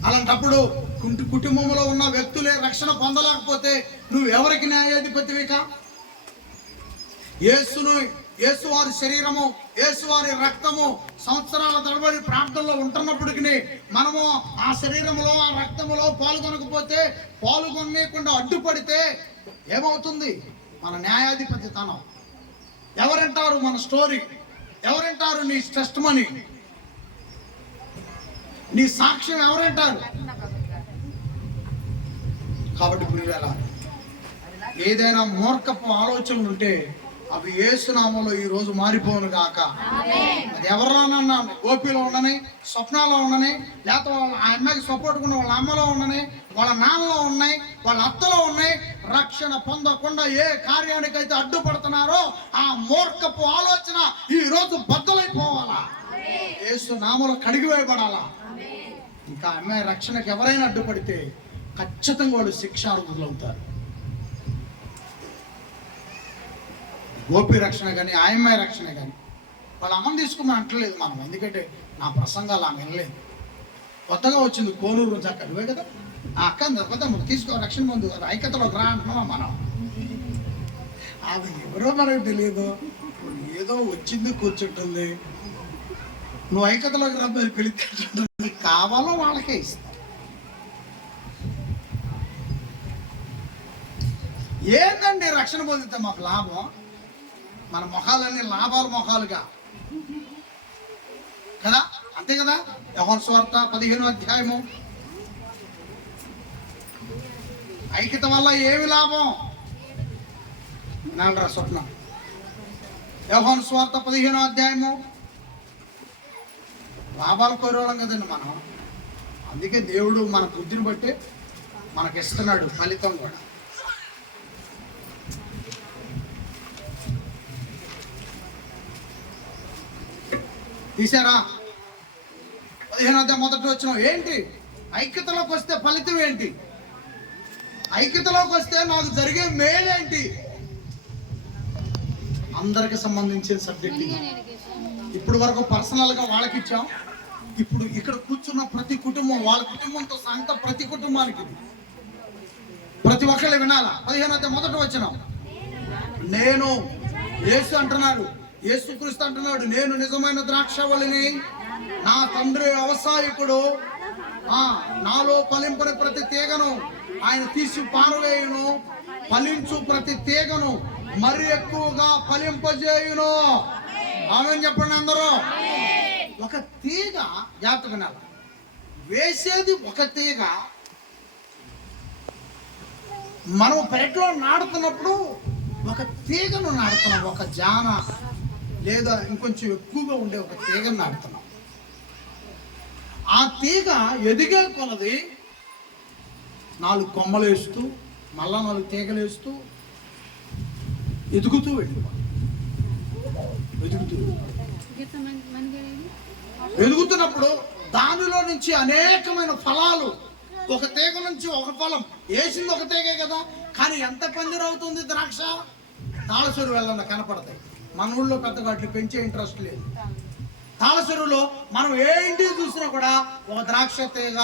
అలాంటప్పుడు కుటుంబంలో ఉన్న వ్యక్తులే రక్షణ పొందలేకపోతే నువ్వు ఎవరికి న్యాయాధిపతివికా? యేసు వారి శరీరము, యేసు వారి రక్తము సంవత్సరాల తరబడి ప్రార్థనలో ఉంటున్నప్పటికీ మనము ఆ శరీరములో, ఆ రక్తములో పాల్గొనకపోతే, పాల్గొనకుండా అడ్డుపడితే ఏమవుతుంది? మన న్యాయాధిపతి తనం. ఎవరంటారు మన స్టోరీ? ఎవరంటారు నీ టెస్టిమనీ, నీ సాక్ష్యం ఎవరంటారు? కాబట్టి ప్రియులారా, ఏదైనా మూర్ఖపు ఆలోచనలు ఉంటే అవి యేసునామములో ఈ రోజు మారిపోను గాక. అది ఎవరిలోనన్నా, గోపిలో ఉండని, స్వప్నాలో ఉండని, లేకపోతే వాళ్ళ ఆ అమ్మాయికి సపోర్ట్ ఉన్న వాళ్ళ అమ్మలో ఉండని, వాళ్ళ నాన్నలో ఉన్నాయి, వాళ్ళ అత్తలో ఉన్నాయి. రక్షణ పొందకుండా ఏ కార్యానికైతే అడ్డుపడుతున్నారో ఆ మూర్ఖపు ఆలోచన ఈ రోజు బద్దలైపోవాలా, యేసు నామములో కడిగివేయబడాలా. ఇంకా అమ్మాయి రక్షణకు ఎవరైనా అడ్డుపడితే ఖచ్చితంగా వాళ్ళు శిక్షార్హులవుతారు. గోపి రక్షణ కానీ, ఆ అమ్మాయి రక్షణ కానీ వాళ్ళ అమ్మని తీసుకోమని అంటలేదు మనం. ఎందుకంటే నా ప్రసంగాలు ఆమె వినలేదు. కొత్తగా వచ్చింది కోనూరు నుంచి, అక్కడ నువ్వే కదా ఆ అక్క తీసుకో రక్షణ ముందు ఐక్యతలోకి రా అంటున్నావా మనం. అది ఎవరో మనకు తెలియదు, ఏదో వచ్చింది కూర్చుంటుంది. నువ్వు ఐక్యతలోకి రా పిలిచి కావాలో వాళ్ళకే ఇస్తా. ఏందండి రక్షణ పొందితే మాకు లాభం? మన మొఖాలన్నీ లాభాల మొఖాలుగా కదా, అంతే కదా. యోహాను సువార్త 15వ అధ్యాయము, ఐక్యత వల్ల ఏమి లాభం నాలుగు స్వప్నం. యోహాను సువార్త 15వ అధ్యాయము. లాభాలు కోరేవాళ్ళం కదండి మనం. అందుకే దేవుడు మన బుద్ధిని బట్టి మనకి ఇస్తున్నాడు ఫలితం కూడా. తీసారా? 15వ అధ్యాయం మొదటి వచనం ఏంటి? ఐక్యతలోకి వస్తే ఫలితం ఏంటి? ఐక్యతలోకి వస్తే నాకు జరిగే మేలేంటి? అందరికి సంబంధించిన సబ్జెక్ట్. ఇప్పుడు వరకు పర్సనల్గా వాళ్ళకి ఇచ్చాం. ఇప్పుడు ఇక్కడ కూర్చున్న ప్రతి కుటుంబం, వాళ్ళ కుటుంబంతో సహా ప్రతి కుటుంబానికి ప్రతి ఒక్కళ్ళు వినాలా. 15వ అధ్యాయం మొదటి వచనం, నేను, యేసు అంటున్నాడు, యేసుక్రీస్తు అంటున్నాడు, నేను నిజమైన ద్రాక్షవల్లిని, నా తండ్రి వ్యవసాయకుడు. నాలో ఫలింపని ప్రతి తీగను ఆయన తీసి పారవేయును, ఫలించు ప్రతి తీగను మరి ఎక్కువగా ఫలింపజేయును. ఆమేన్ చెప్పండి అందరూ. ఒక తీగ జాగ్రత్తగా వినాలి. వేసేది ఒక తీగ, మనం పెరట్లో నాడుతున్నప్పుడు ఒక తీగను నాడుతున్నాం, ఒక జాన లేదా ఇంకొంచెం ఎక్కువగా ఉండే ఒక తీగను నాడుతున్నాం. ఆ తీగ ఎదిగే కొలది 4 కొమ్మలు వేస్తూ మళ్ళా 4 తీగలు వేస్తూ ఎదుగుతూ ఎదుగుతున్నప్పుడు దానిలో నుంచి అనేకమైన ఫలాలు, ఒక తీగ నుంచి ఒక ఫలం వేసింది ఒక తీగే కదా, కానీ ఎంత పందిరవుతుంది ద్రాక్ష. తాళసెరు వెళ్ళన్న కనపడతాయి. మన ఊళ్ళో పెద్దగా అట్లు పెంచే ఇంట్రెస్ట్ లేదు. తాళసెరువులో మనం ఏ ఇంటికి చూసినా కూడా ఒక ద్రాక్ష తీగ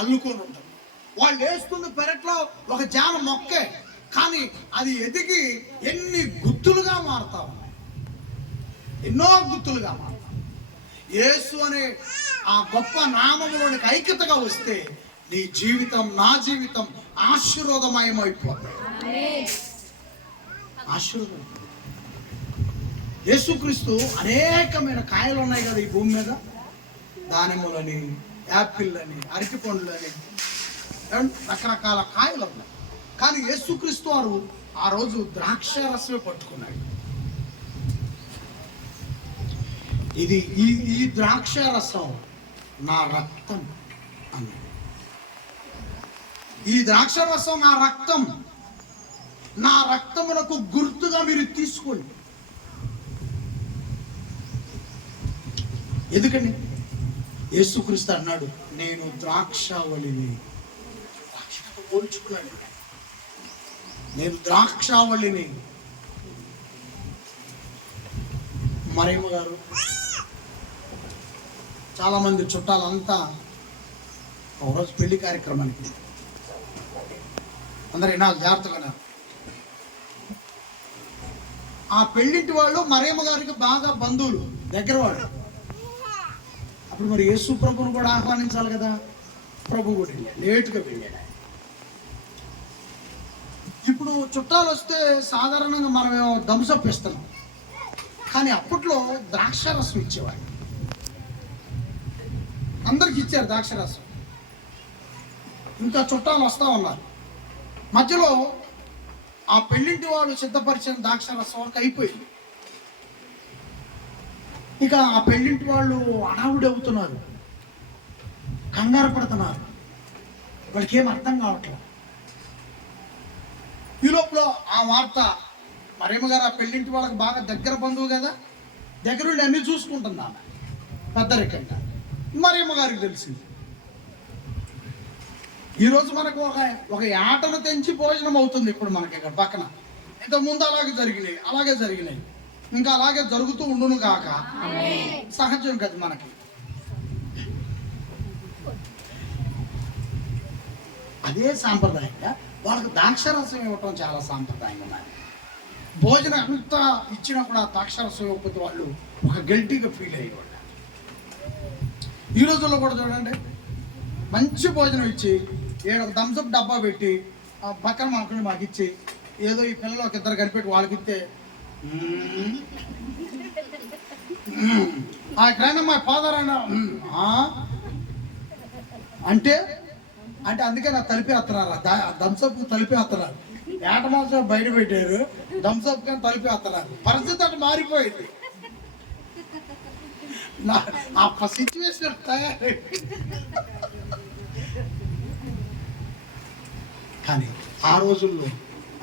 అల్లుకొని ఉంటాం. వాళ్ళు వేస్తున్న పెరట్లో ఒక జామ మొక్కే, కానీ అది ఎదిగి ఎన్ని గుత్తులుగా మారుతా ఉన్నాయి, ఎన్నో గుత్తులుగా మారుతాం. యేసు అనే ఆ గొప్ప నామములోనికి ఐక్యతగా వస్తే నీ జీవితం, నా జీవితం ఆశీర్వాదమయమైపోతుంది. ఆశీర్వాదం. యేసుక్రీస్తు అనేకమైన కాయలు ఉన్నాయి కదా ఈ భూమి మీద, దానిమ్మలని, యాపిల్ అని, అరటి పండ్లని, రకరకాల కాయలు ఉన్నాయి. కానీ యేసుక్రీస్తు వారు ఆ రోజు ద్రాక్ష రసమే పట్టుకున్నాడు. ఇది ఈ ద్రాక్ష రసం నా రక్తం అన్నాడు. ఈ ద్రాక్ష రసం నా రక్తం, నా రక్తమునకు గుర్తుగా మీరు తీసుకోండి. ఎందుకని? యేసుక్రీస్తు అన్నాడు, నేను ద్రాక్షావళిని. ద్రాక్షతో పోల్చుకున్నాడు. నేను ద్రాక్షావళిని. మరియమ్మ గారు, చాలా మంది చుట్టాలంతా ఒకరోజు పెళ్లి కార్యక్రమానికి, అందరు వినాలి జాగ్రత్తగా. ఆ పెళ్లింటి వాళ్ళు మరియమ్మ గారికి బాగా బంధువులు, దగ్గర వాళ్ళు. అప్పుడు మరి యేసు ప్రభువును కూడా ఆహ్వానించాలి కదా. ప్రభు కూడా వెళ్ళాడు, లేటుగా వెళ్ళాడు. ఇప్పుడు చుట్టాలు వస్తే సాధారణంగా మనమేమో థమ్సప్ ఇస్తున్నాం, కానీ అప్పట్లో ద్రాక్షారసం ఇచ్చేవాడు. అందరికి ఇచ్చారు ద్రాక్షారసం. ఇంకా చుట్టాలు వస్తూ ఉన్నారు. మధ్యలో ఆ పెళ్లింటి వాళ్ళు సిద్ధపరిచిన ద్రాక్షారసం వరకు అయిపోయింది. ఇక ఆ పెళ్లింటి వాళ్ళు అడావుడి అవుతున్నారు, కంగారు పడుతున్నారు. వాళ్ళకి ఏం అర్థం కావట్లేదు. ఈ లోపల ఆ వార్త, మరియమ్మ గారు ఆ పెళ్లింటి వాళ్ళకి బాగా దగ్గర బంధువు కదా, దగ్గరుండి అన్ని చూసుకుంటుంది ఆమె పెద్దరికంగా. మరియమ్మ గారికి తెలిసింది. ఈరోజు మనకు ఒక ఆటను తెంచి భోజనం అవుతుంది ఇప్పుడు మనకి ఇక్కడ పక్కన. ఇంతకుముందు అలాగే జరిగినాయి, ఇంకా అలాగే జరుగుతూ ఉండును కాక. సహజం కదా మనకి. అదే సాంప్రదాయంగా వాళ్ళకి ద్రాక్షరసం ఇవ్వటం చాలా సాంప్రదాయంగా మరి. భోజనం అంతా ఇచ్చినా కూడా ద్రాక్షరసం ఇవ్వకపోతే వాళ్ళు ఒక గిల్టీగా ఫీల్ అయ్యేవాళ్ళు. ఈ రోజుల్లో కూడా చూడండి, మంచి భోజనం ఇచ్చి ఒక థమ్సప్ డబ్బా పెట్టి ఆ పక్కన మాకు మాకు ఇచ్చి, ఏదో ఈ పిల్లలు ఒక ఇద్దరు కనిపెట్టి వాళ్ళకి ఇస్తే, ఎక్కడైనా మా ఫాదర్ అయినా అంటే అంటే అందుకే నాకు తలిపేస్తున్నారు. థమ్సప్ తలిపేస్తున్నారు. ఏట మాసం బయట పెట్టారు, థమ్సప్ కానీ తలిపేస్తున్నారు. పరిస్థితి అంటే మారిపోయింది. ఆ సిచ్యువేషన్ తయారు. కానీ ఆ రోజుల్లో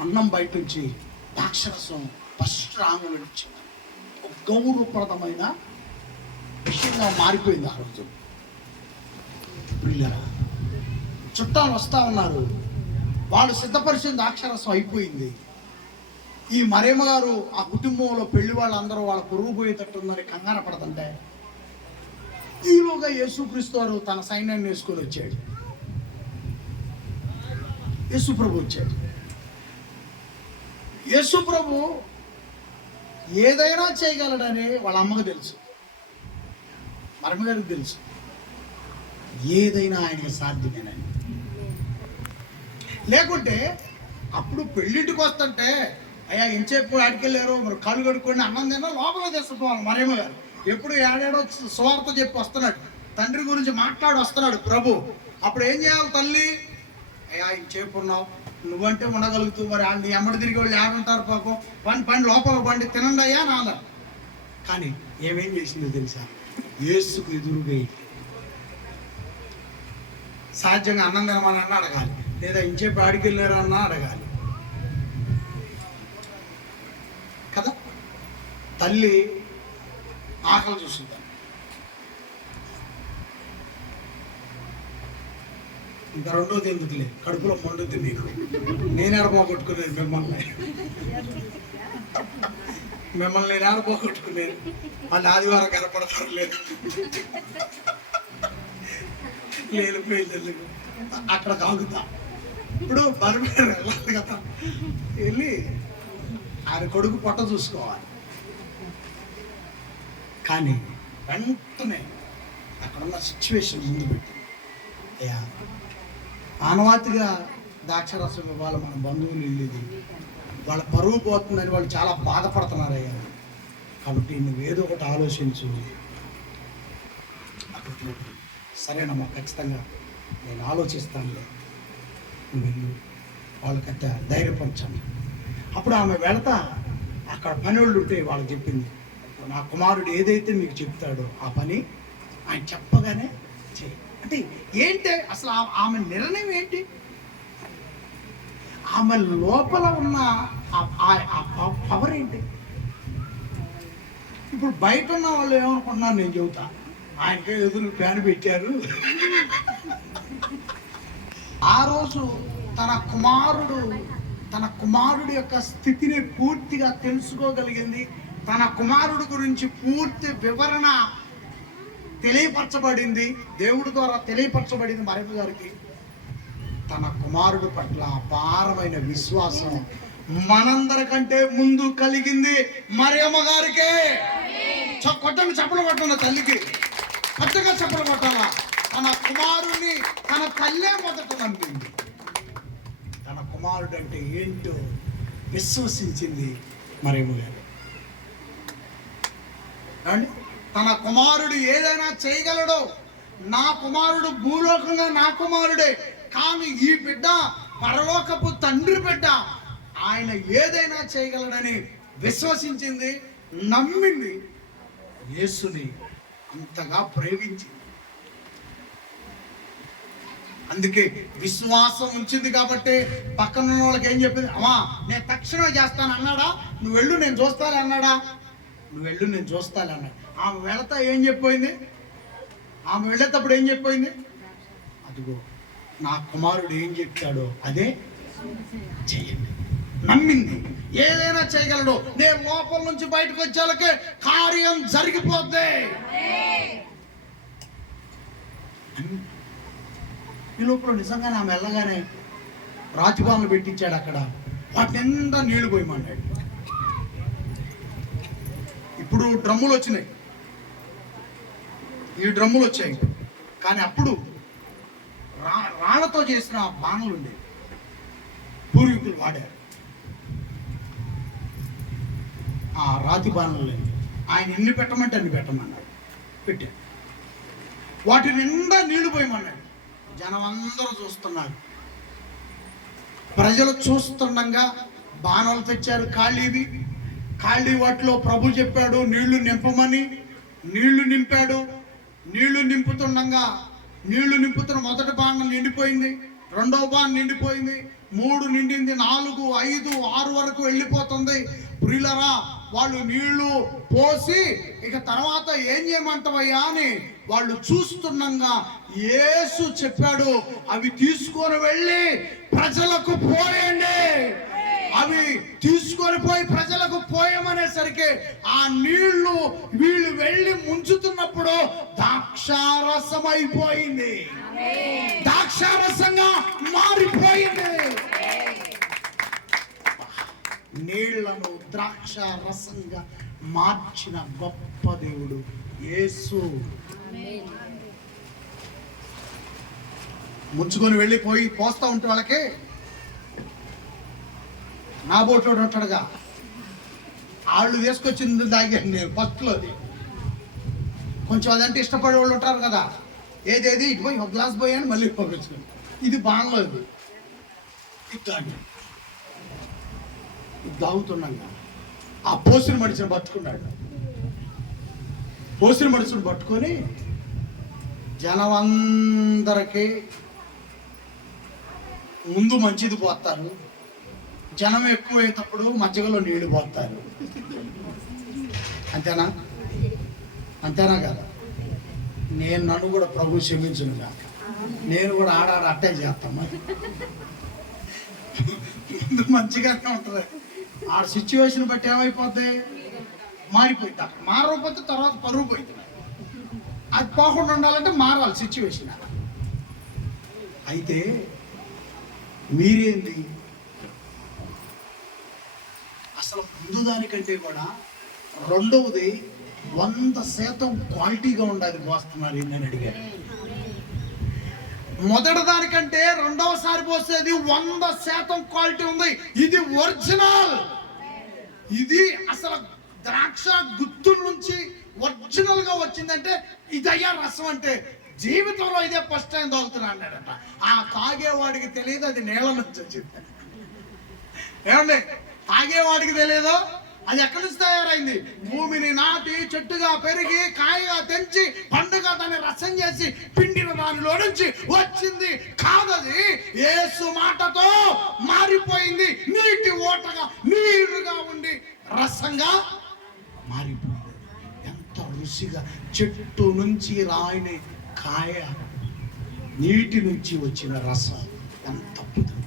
అన్నం బయట నుంచి ద్రాక్షరసం ఫస్ట్ రాంగ్ వచ్చింది. ఒక గౌరవప్రదమైన విషయంగా మారిపోయింది ఆ రోజు. చుట్టాలు వస్తూ ఉన్నారు, వాళ్ళు సిద్ధపరిచిన ద్రాక్షరసం అయిపోయింది. ఈ మరియమ్మ గారు ఆ కుటుంబంలో పెళ్లి వాళ్ళందరూ వాళ్ళ పొరుగు పోయేటట్టుందని కంగారు పడుతుంటే, ఈలోగా యేసుక్రీస్తు వారు తన సైన్యాన్ని వేసుకొని వచ్చాడు. యేసుప్రభు వచ్చాడు. యేసుప్రభు ఏదైనా చేయగలడని వాళ్ళ అమ్మకు తెలుసు, మరియమ్మ గారికి తెలుసు. ఏదైనా ఆయనకి సాధ్యమేనని. లేకుంటే అప్పుడు పెళ్ళింటికి వస్తుంటే, అయ్యా ఎంచేపు ఆడికెళ్ళారు, మరి కాళ్ళు కడుక్కొని అన్నం తిన్నా లోపల తెస్తుంటాం వాళ్ళ మరియమ్మ గారు. ఎప్పుడు ఏడాడో స్వార్థ చెప్పి వస్తున్నాడు, తండ్రి గురించి మాట్లాడి వస్తున్నాడు ప్రభు. అప్పుడు ఏం చేయాలి తల్లి? అయ్యా ఆయన చేపున్నావు, నువ్వంటే ఉండగలుగుతావు, మరి నీ అమ్మడి తిరిగి వాళ్ళు ఏడుంటారు పాపం, పండి లోపల పండి తినండి అయ్యా నాన్న. కానీ ఏమేం చేసిందో తెలుసా? యేసుకు ఎదురుగా సాధ్యంగా అన్నం తినమని అడగాలి, లేదా ఇంచేపు ఆడికి వెళ్ళారన్నా అడగాలి కదా. తల్లి ఆకలి చూస్తుందా? ఇంకా రెండోది ఎందుకులే, కడుపులో మండుద్ది మీకు. నేను ఎడపోగొట్టుకునేది మిమ్మల్ని నేను ఎడపోగొట్టుకునేది. మళ్ళీ ఆదివారం కనపడతారు లేదు లేలిపోయింది అక్కడ కాగుతా. ఇప్పుడు బరిమేర వెళ్ళాలి కదా, వెళ్ళి ఆయన కొడుకు పొట్ట చూసుకోవాలి. కానీ వెంటనే అక్కడున్న సిచ్యువేషన్ ముందు పెట్టి, అయ్యా ఆనవాతిగా ద్రాక్షరసం ఇవ్వాలి, మన బంధువులు వెళ్ళేది, వాళ్ళ పరువు పోతుందని వాళ్ళు చాలా బాధపడుతున్నారయ్యా, కాబట్టి నువ్వేదో ఒకటి ఆలోచించు. అక్కడ సరేనమ్మా, ఖచ్చితంగా నేను ఆలోచిస్తానులే, నువ్వు వెళ్ళు, వాళ్ళకంత ధైర్యపరచండి. అప్పుడు ఆమె వెళతా అక్కడ పని వాళ్ళు ఉంటే వాళ్ళకి చెప్పింది, నా కుమారుడు ఏదైతే మీకు చెప్తాడో ఆ పని ఆయన చెప్పగానే చేయి. అంటే ఏంటి అసలు ఆమె నిర్ణయం ఏంటి? ఆమె లోపల ఉన్న పవర్ ఏంటి? ఇప్పుడు బయట ఉన్న వాళ్ళు ఏమనుకుంటున్నారు, నేను చెబుతా, ఆయనకే ఎదురు ఫ్యాన్ పెట్టారు. ఆ రోజు తన కుమారుడు యొక్క స్థితిని పూర్తిగా తెలుసుకోగలిగింది. తన కుమారుడు గురించి పూర్తి వివరణ తెలియపరచబడింది, దేవుడి ద్వారా తెలియపరచబడింది మరియమ్మ గారికి. తన కుమారుడు పట్ల అపారమైన విశ్వాసం మనందరికంటే ముందు కలిగింది మరియమ్మ గారికి. కొట్టండి, చప్పలు కొట్టండి తల్లికి, పెద్దగా చప్పలు కొట్టాలా. తన కుమారుడిని తన తల్లే మొదట నమ్మింది. తన కుమారుడు అంటే ఏంటో విశ్వసించింది మరియమ్మ గారు. తన కుమారుడు ఏదైనా చేయగలడు, నా కుమారుడు భూలోకంగా నా కుమారుడే, కానీ ఈ బిడ్డ పరలోకపు తండ్రి బిడ్డ, ఆయన ఏదైనా చేయగలడని విశ్వసించింది, నమ్మింది, యేసుని అంతగా ప్రేమించింది. అందుకే విశ్వాసం ఉంచింది కాబట్టి పక్కన వాళ్ళకి ఏం చెప్పింది, అమ్మా నేను తక్షణమే చేస్తాను అన్నాడా? నువ్వు వెళ్ళు నేను చూస్తాను అన్నాడా? నువ్వు వెళ్ళు నేను చూస్తాను అన్నాడు. ఆమె వెళతా ఏం చెప్పిపోయింది? ఆమె వెళ్ళేటప్పుడు ఏం చెప్పిపోయింది? అదిగో నా కుమారుడు ఏం చెప్తాడో అదే చేయండి. నమ్మింది, ఏదైనా చేయగలడు, నేను లోపల నుంచి బయటకు వచ్చేళ్ళకే కార్యం జరిగిపోద్ది. ఈ లోపల నిజంగానే ఆమె వెళ్ళగానే రాజభవన్లు పెట్టించాడు. అక్కడ వాటి నిండా నీళ్లు పోయమన్నాడు. ఇప్పుడు డ్రమ్ములు వచ్చినాయి, ఈ డ్రమ్ములు వచ్చాయి, కానీ అప్పుడు రాళ్లతో చేసిన బాణలు ఉండేవి, పూర్వీకులు వాడారు. ఆ రాతి బాణలు ఆయన ఎన్ని పెట్టమంటే అన్ని పెట్టమన్నాడు, పెట్టాడు. వాటి నిండా నీళ్లు పోయమన్నాడు. జనం అందరూ చూస్తున్నారు. ప్రజలు చూస్తుండగా బాణాలు తెచ్చారు, ఖాళీ వాటిలో ప్రభు చెప్పాడు నీళ్లు నింపమని. నీళ్లు నింపాడు. నీళ్లు నింపుతున్న మొదటి బాణం నిండిపోయింది, రెండవ బాణం నిండిపోయింది, 3 నిండింది, 4, 5, 6 వరకు వెళ్ళిపోతుంది. ప్రియులరా, వాళ్ళు నీళ్లు పోసి ఇక తర్వాత ఏం చేయమంటావయ్యా అని వాళ్ళు చూస్తుండగా యేసు చెప్పాడు, అవి తీసుకొని వెళ్ళి ప్రజలకు పోయండి. అవి తీసుకొని పోయి ప్రజలకు పోయమనేసరికి ఆ నీళ్లు వీళ్ళు వెళ్ళి ముంచుతున్నప్పుడు ద్రాక్షారసం అయిపోయింది, ద్రాక్షారసంగా మారిపోయింది. నీళ్లను ద్రాక్షారసంగా మార్చిన గొప్ప దేవుడు యేసు. ముంచుకొని వెళ్ళిపోయి పోస్తా ఉంటే వాళ్ళకి నా బోటోడు ఉంటాడుగా, వాళ్ళు తీసుకొచ్చింది తాగాను నేను ఫస్ట్లోది. కొంచెం అదంటే ఇష్టపడే వాళ్ళు ఉంటారు కదా, ఏదేది ఇటు పోయి ఒక గ్లాస్ పోయి అని మళ్ళీ పంపించుకోండి. ఇది బాగలేదు. ఇట్లా దాగుతున్నాగా ఆ పోసిన మనిషిని పట్టుకున్నాడు. పోసిన మనిషిని పట్టుకొని జనం అందరికీ ముందు మంచిది పోస్తారు, జనం ఎక్కువైనప్పుడు మజ్జిగలో నీళ్లు పోస్తారు. అంతేనా? అంతేనా కదా? నన్ను కూడా ప్రభు క్షమించునుగా, నేను కూడా ఆడాడ అట్టే చేస్తాను. ముందు మంచిగానే ఉంటుంది, ఆ సిచ్యువేషన్ బట్టి ఏమైపోద్ది, మారిపోయింది. అక్కడ మారకపోతే తర్వాత పరుగు పోయింది. అది పోకుండా ఉండాలంటే మారాలి సిచ్యువేషన్. అయితే మీరేంది అసలు ముందు దానికంటే కూడా రెండవది 100% క్వాలిటీగా ఉండాలి పోస్తున్నారు నేను అడిగాను. మొదటి దానికంటే రెండవసారి పోసేది 100% క్వాలిటీ ఉంది. ఇది ఒరిజినల్. ఇది అసలు ద్రాక్ష గుత్తు నుంచి ఒరిజినల్ గా వచ్చిందంటే ఇదయ్యా రసం అంటే. జీవితంలో ఇదే ఫస్ట్ టైం తాగుతున్నా అన్నాడట. ఆ తాగేవాడికి తెలియదు అది నేల నుంచి వచ్చింది. ఏమండి, తాగేవాడికి తెలియదు అది ఎక్కడి నుంచి తయారైంది. భూమిని నాటి చెట్టుగా పెరిగి కాయగా తెంచి పండుగ దాన్ని రసం చేసి పిండిన దానిలో నుంచి వచ్చింది కాదది. యేసు మాటతో మారిపోయింది. నీటి ఓటగా నీరుగా ఉండి రసంగా మారిపోయింది. ఎంత రుచిగా చెట్టు నుంచి రాయిని కాయ, నీటి నుంచి వచ్చిన రసం ఎంత అద్భుతం.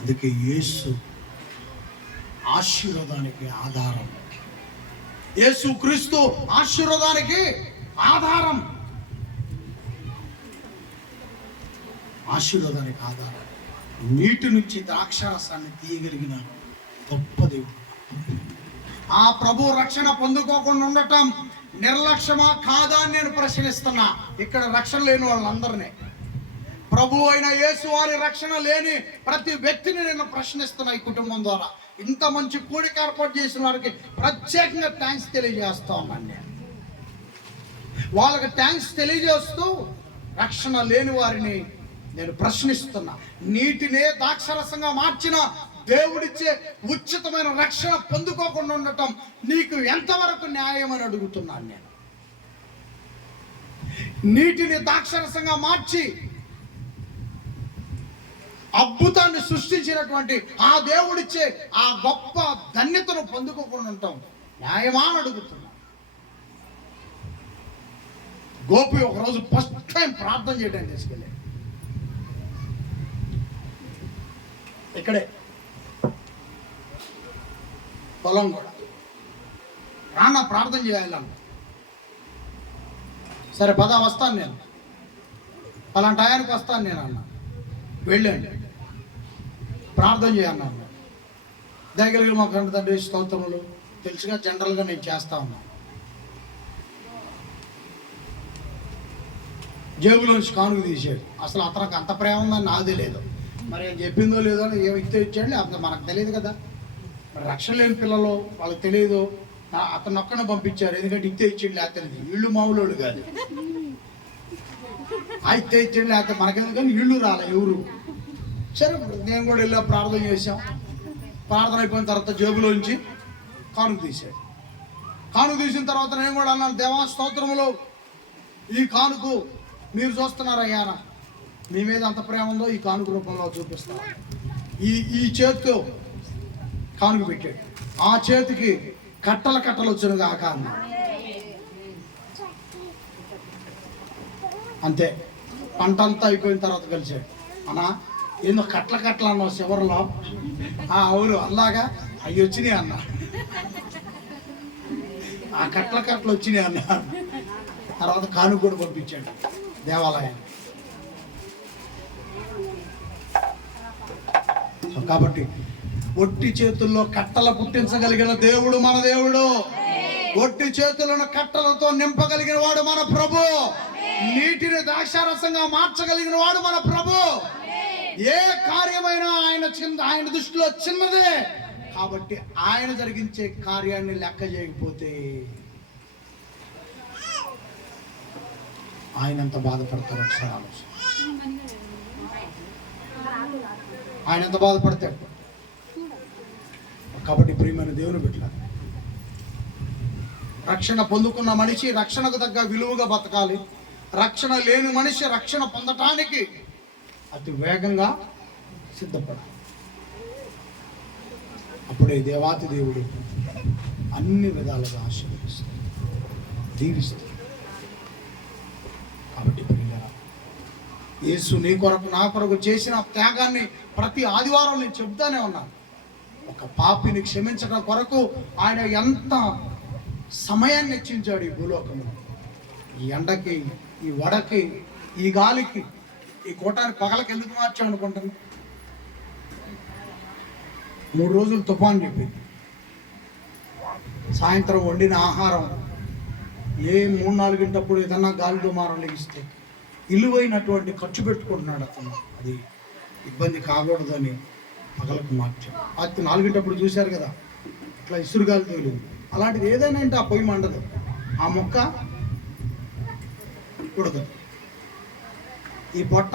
అందుకే యేసు ఆశీర్వాదానికి ఆధారం. యేసు క్రీస్తు ఆశీర్వాదానికి ఆధారం. ఆశీర్వాదానికి ఆధారం. నీటి నుంచి ద్రాక్షారసాన్ని తీయగలిగిన గొప్ప దేవుడు. ఆ ప్రభు రక్షణ పొందుకోకుండా ఉండటం నిర్లక్ష్యమా కాదా అని నేను ప్రశ్నిస్తున్నా. ఇక్కడ రక్షణ లేని వాళ్ళందరినీ, ప్రభు అయిన యేసు వారి రక్షణ లేని ప్రతి వ్యక్తిని నేను ప్రశ్నిస్తున్నా. ఈ కుటుంబం ద్వారా ఇంత మంచి కూడిక ఏర్పాటు చేసిన వారికి ప్రత్యేకంగా థ్యాంక్స్ తెలియజేస్తా ఉన్నాను. నేను వాళ్ళకి థ్యాంక్స్ తెలియజేస్తూ రక్షణ లేని వారిని నేను ప్రశ్నిస్తున్నా. నీటినే ద్రాక్షరసంగా మార్చిన దేవుడిచ్చే ఉచితమైన రక్షణ పొందుకోకుండా ఉండటం నీకు ఎంతవరకు న్యాయం అని అడుగుతున్నాను నేను. నీటిని ద్రాక్షరసంగా మార్చి అద్భుతాన్ని సృష్టించినటువంటి ఆ దేవుడిచ్చే ఆ గొప్ప ధన్యతను పొందుకోకుండా ఉంటాం న్యాయమా అని అడుగుతున్నా. గోపి ఒకరోజు ఫస్ట్ టైం ప్రార్థన చేయడానికి తీసుకెళ్ళాడు. ఇక్కడే పొలం కూడా రాన్న ప్రార్థన చేయాలన్న. సరే పద వస్తాను నేను, అలాంటి టయానికి వస్తాను నేను అన్న. వెళ్ళండి ప్రార్థన చేయన్నాను. దగ్గరికి మా కంట తండ్రి స్తోత్రములు తెలుసుగా జనరల్గా నేను చేస్తా ఉన్నాను. జేబులోంచి కానుక తీసాడు. అసలు అతనికి అంత ప్రేమ ఉందని నాకు తెలియదు. మరి ఏం చెప్పిందో లేదో ఏం ఇస్తే ఇచ్చాడు అంత మనకు తెలియదు కదా. మరి రక్షణ లేని పిల్లలు వాళ్ళకి తెలియదు. అతను ఒక్కనే పంపించారు, ఎందుకంటే ఇస్తే ఇచ్చాడు లేకపోతే ఇళ్ళు మామూలు కాదు. అయితే ఇచ్చాడు లేకపోతే మనకెందుకు, కానీ ఇళ్ళు రాలే ఎవరు. సరే నేను కూడా వెళ్ళా, ప్రార్థన చేశాం. ప్రార్థన అయిపోయిన తర్వాత జేబులోంచి కానుక తీశాడు. కానుక తీసిన తర్వాత నేను కూడా అన్నాను, దేవా స్తోత్రములు, ఈ కానుకు మీరు చూస్తున్నారయ్యా, మీ మీద అంత ప్రేమ ఉందో ఈ కానుక రూపంలో చూపిస్తాను. ఈ చేతితో కానుక పెట్టాడు. ఆ చేతికి కట్టలు కట్టలు వచ్చినగా ఆ కాను. అంతే. పంట అంతా అయిపోయిన తర్వాత కలిసాడు. అన్నా ఏందో కట్టలు అన్నావు చివరిలో. అవును అలాగా అవి వచ్చినాయి అన్న, ఆ కట్టలు వచ్చినాయి అన్న. తర్వాత కానుక కూడా పంపించాడు దేవాలయాన్ని. కాబట్టి ఒట్టి చేతుల్లో కట్టలు పుట్టించగలిగిన దేవుడు మన దేవుడు. ఒట్టి చేతులను కట్టలతో నింపగలిగిన వాడు మన ప్రభు. నీటిని ద్రాక్షారసంగా మార్చగలిగిన వాడు మన ప్రభు. ఏ కార్యమైనా ఆయన దృష్టిలో చిన్నదే. కాబట్టి ఆయన జరిగించే కార్యాన్ని లెక్క చేయకపోతే ఆయన ఎంత బాధపడతారు ఒకసారి ఆలోచన. ఆయన ఎంత బాధపడతాడు. కాబట్టి ప్రియమైన దేవుని బిడ్డలారా, రక్షణ పొందుకున్న మనిషి రక్షణకు తగ్గ విలువగా బతకాలి. రక్షణ లేని మనిషి రక్షణ పొందటానికి అతి వేగంగా సిద్ధపడాలి. అప్పుడే దేవాతి దేవుడు అన్ని విధాలుగా ఆశీర్వదిస్తాడు, దీవిస్తాడు. కాబట్టి ప్రియులారా, యేసు నీ కొరకు నా కొరకు చేసిన త్యాగాన్ని ప్రతి ఆదివారం నేను చెబుతానే ఉన్నాను. ఒక పాపిని క్షమించడం కొరకు ఆయన ఎంత సమయాన్ని వెచ్చించాడు ఈ భూలోకంలో. ఈ ఎండకి, ఈ వడకి, ఈ గాలికి, ఈ కోటాన్ని పగలకి ఎందుకు మార్చాం అనుకుంటాను. 3 రోజులు తుఫాన్ చెప్పింది. సాయంత్రం వండిన ఆహారం 3-4 గంటప్పుడు ఏదన్నా గాలి దుమారం లెగిస్తే ఇలువైనటువంటి ఖర్చు పెట్టుకుంటున్నాడు అతను. అది ఇబ్బంది కాకూడదని పగలకు మార్చాం. రాత్రి 4 గంటప్పుడు చూశారు కదా, అట్లా ఇసురుగాలి తోలింది. అలాంటిది ఏదైనా అంటే ఆ పొయ్యి మండదు, ఆ మొక్క ఉడకదు. ఈ పొట్ట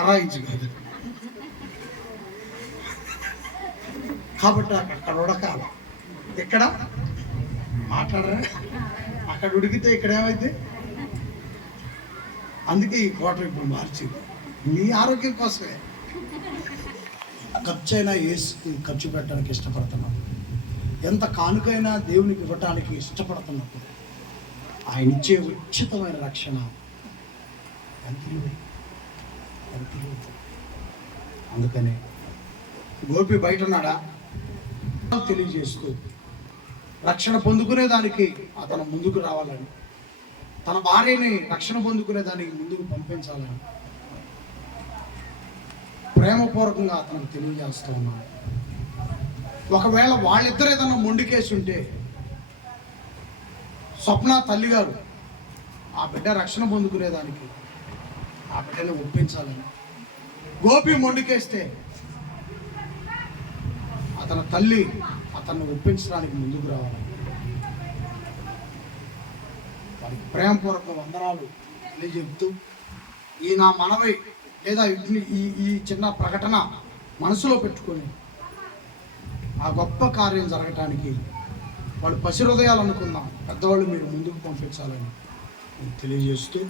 అరాయించు కాదు. కాబట్టి అక్కడ ఉడకాల, ఇక్కడ మాట్లాడరా, అక్కడ ఉడికితే ఇక్కడ ఏమైంది. అందుకే ఈ కోట ఇప్పుడు మార్చింది మీ ఆరోగ్యం కోసమే. ఖర్చు అయినా వేసి ఖర్చు పెట్టడానికి ఇష్టపడుతున్నాం. ఎంత కానుకైనా దేవునికి ఇవ్వటానికి ఇష్టపడుతున్నప్పుడు ఆయన ఇచ్చే ఉచితమైన రక్షణ ఎంత విలువ. అందుకనే గోపి బయట ఉన్నాడా తెలియజేస్తూ రక్షణ పొందుకునేదానికి అతను ముందుకు రావాలని, తన భార్యని రక్షణ పొందుకునేదానికి ముందుకు పంపించాలని ప్రేమపూర్వకంగా అతను తెలియజేస్తూ ఉన్నాడు. ఒకవేళ వాళ్ళిద్దరు ఏదన్నా మొండికేసి ఉంటే, స్వప్న తల్లిగారు ఆ బిడ్డ రక్షణ పొందుకునేదానికి ఆ బిడ్డని ఒప్పించాలని, గోపి మొండికేస్తే అతని తల్లి అతన్ని ఒప్పించడానికి ముందుకు రావాలి. వారికి ప్రేమపూర్వక వందనాలు తెలియజెప్తూ ఈ నా మనవి లేదా ఈ చిన్న ప్రకటన మనసులో పెట్టుకొని ఆ గొప్ప కార్యం జరగటానికి వాళ్ళు పసి హృదయాలు అనుకుందాం, పెద్దవాళ్ళు మీరు ముందుకు పంపించాలని తెలియజేస్తూ,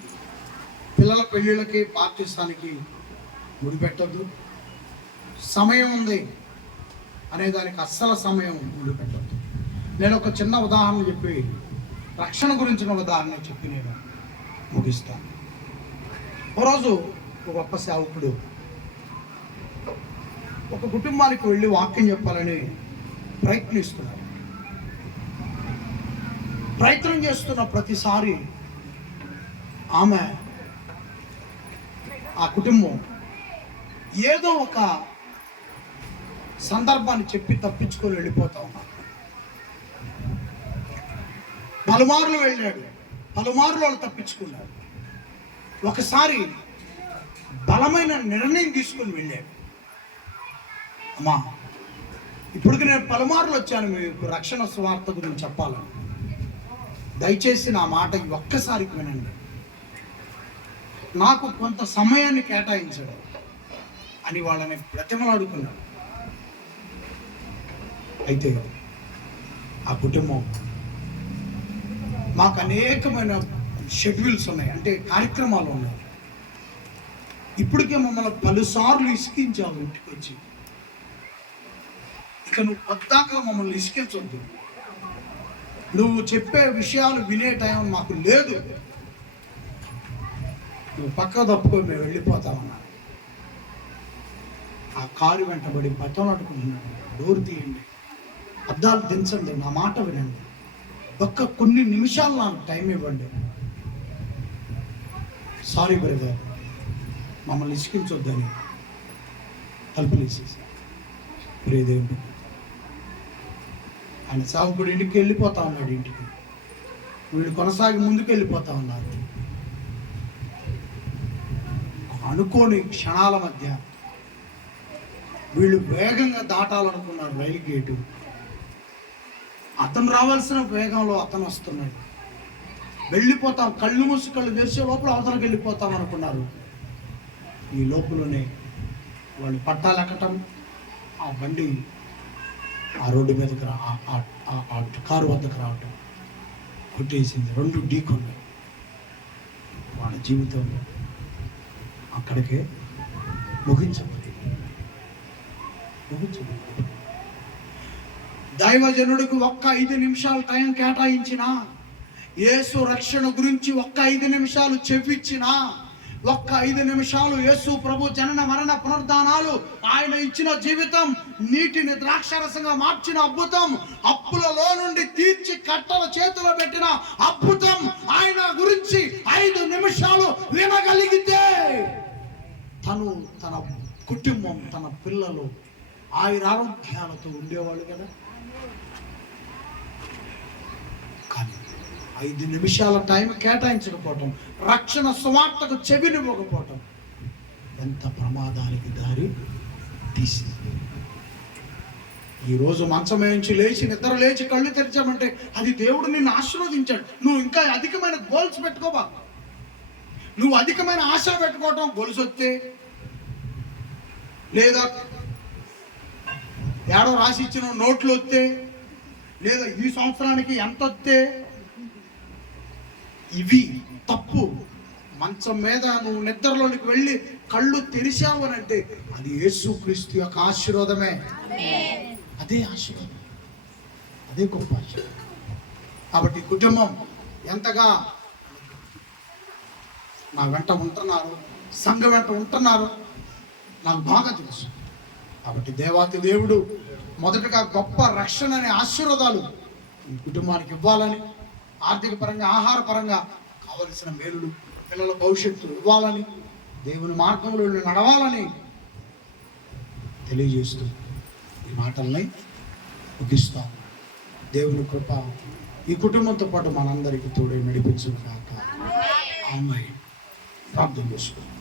పిల్లల పెళ్ళిళ్ళకి బాప్తిస్తానికి ముడిపెట్టద్దు, సమయం ఉంది అనేదానికి అస్సలు సమయం ముడిపెట్టద్దు. నేను ఒక చిన్న ఉదాహరణ చెప్పి, రక్షణ గురించిన ఉదాహరణ చెప్పి నేను ముగిస్తాను. ఓ రోజు ఒక గొప్ప సేవకుడు ఒక కుటుంబానికి వెళ్ళి వాక్యం చెప్పాలని ప్రయత్నం చేస్తున్న ప్రతిసారి ఆమె, ఆ కుటుంబం ఏదో ఒక సందర్భాన్ని చెప్పి తప్పించుకొని వెళ్ళిపోతా ఉన్నారు. పలుమార్లు వెళ్ళాడు, పలుమార్లు వాళ్ళు తప్పించుకున్నారు. ఒకసారి బలమైన నిర్ణయం తీసుకుని వెళ్ళాడు. అమ్మా, ఇప్పటికి నేను పలుమార్లు వచ్చాను మీకు రక్షణ స్వార్థ గురించి చెప్పాలని, దయచేసి నా మాట ఒక్కసారికి వినండి, నాకు కొంత సమయాన్ని కేటాయించడు అని వాళ్ళని బ్రతిమలాడుకున్నాడు. అయితే ఆ కుటుంబం, మాకు అనేకమైన షెడ్యూల్స్ ఉన్నాయి, అంటే కార్యక్రమాలు ఉన్నాయి. ఇప్పటికే మమ్మల్ని పలుసార్లు ఇసికించావు ఇంటికి వచ్చి, ఇక నువ్వు వద్దాక మమ్మల్ని ఇసికించొద్దు, నువ్వు చెప్పే విషయాలు వినే టైం మాకు లేదు, నువ్వు పక్క తప్పుకొని మేము వెళ్ళిపోతామన్నా. ఆ కారు వెంటబడి బతలాడుకుంటున్నాడు. డోర్ తీయండి, అద్దాలు దించండి, నా మాట వినండి, కొన్ని నిమిషాలు నాకు టైం ఇవ్వండి. సారీ బ్రదర్, మమ్మల్ని ఇసికించొద్దని తలుపులు వేసేసి ప్రియదేవుడు ఆయన సేవకుడు ఇంటికి వెళ్ళిపోతా ఉన్నాడు. ఇంటికి వీళ్ళు కొనసాగి ముందుకు వెళ్ళిపోతా ఉన్నారు. అనుకోని క్షణాల మధ్య వీళ్ళు వేగంగా దాటాలనుకున్నారు రైలు గేటు. అతను రావాల్సిన వేగంలో అతను వస్తున్నాడు. వెళ్ళిపోతాం, కళ్ళు మూసి కళ్ళు తెరిచే లోపల అవతలకి వెళ్ళిపోతాం అనుకున్నారు. ఈ లోపలనే వాళ్ళు పట్టాలెక్కటం, ఆ బండి ఆ రోడ్డు మీదకి కారు వద్దకు రావటం కొట్టేసింది. 2 ఢీకొన్నాయి. వాళ్ళ జీవితంలో అక్కడికే ముగించబడింది. దైవజనుడికి ఒక్క 5 నిమిషాలు టైం కేటాయించినా, యేసు రక్షణ గురించి ఒక్క 5 నిమిషాలు చెప్పించినా, ఒక్క 5 నిమిషాలు యేసు ప్రభు జనన మరణ పునరుద్ధానాలు, ఆయన ఇచ్చిన జీవితం, నీటిని ద్రాక్షరసంగా మార్చిన అద్భుతం, అప్పులలో నుండి తీర్చి కట్టల చేతిలో పెట్టిన అద్భుతం, ఆయన గురించి 5 నిమిషాలు వినగలిగితే తను, తన కుటుంబం, తన పిల్లలు ఆయురారోగ్యాలతో ఉండేవాళ్ళు కదా. కానీ 5 నిమిషాల టైం కేటాయించకపోవటం, రక్షణ సువార్తకు చెవినివ్వకపోవటం ఎంత ప్రమాదానికి దారి తీసింది. ఈరోజు మంచం నుంచి లేచి, నిద్ర లేచి కళ్ళు తెరిచామంటే అది దేవుడు నిన్ను ఆశీర్వదించాడు. నువ్వు ఇంకా అధికమైన గోల్స్ పెట్టుకోవా. నువ్వు అధికమైన ఆశ పెట్టుకోవటం, గొలుసు వస్తే లేదా ఏడో రాసి ఇచ్చిన నోట్లు వస్తే, లేదా ఈ సంవత్సరానికి ఎంత వస్తే, ఇవి తప్పు. మంచం మీద నువ్వు నిద్రలోనికి వెళ్ళి కళ్ళు తెరిచావు అని అంటే అది యేసుక్రీస్తు యొక్క ఆశీర్వాదమే. అదే ఆశీర్వాదం, అదే గొప్ప ఆశీర్వాదం. కాబట్టి కుటుంబం ఎంతగా నా వెంట ఉంటున్నారు, సంఘం వెంట ఉంటున్నారు నాకు బాగా తెలుసు. కాబట్టి దేవాతి దేవుడు మొదటగా గొప్ప రక్షణ అనే ఆశీర్వాదాలు ఈ కుటుంబానికి ఇవ్వాలని, ఆర్థిక పరంగా, ఆహార పరంగా కావలసిన మేలులు, పిల్లల భవిష్యత్తు ఇవ్వాలని, దేవుని మార్గంలో నడవాలని తెలియజేస్తూ ఈ మాటల్ని ముగిస్తాం. దేవుని కృప ఈ కుటుంబంతో పాటు మనందరికీ తోడే నడిపించును కాక. ఆమేన్. ప్రార్థన చేసుకోండి.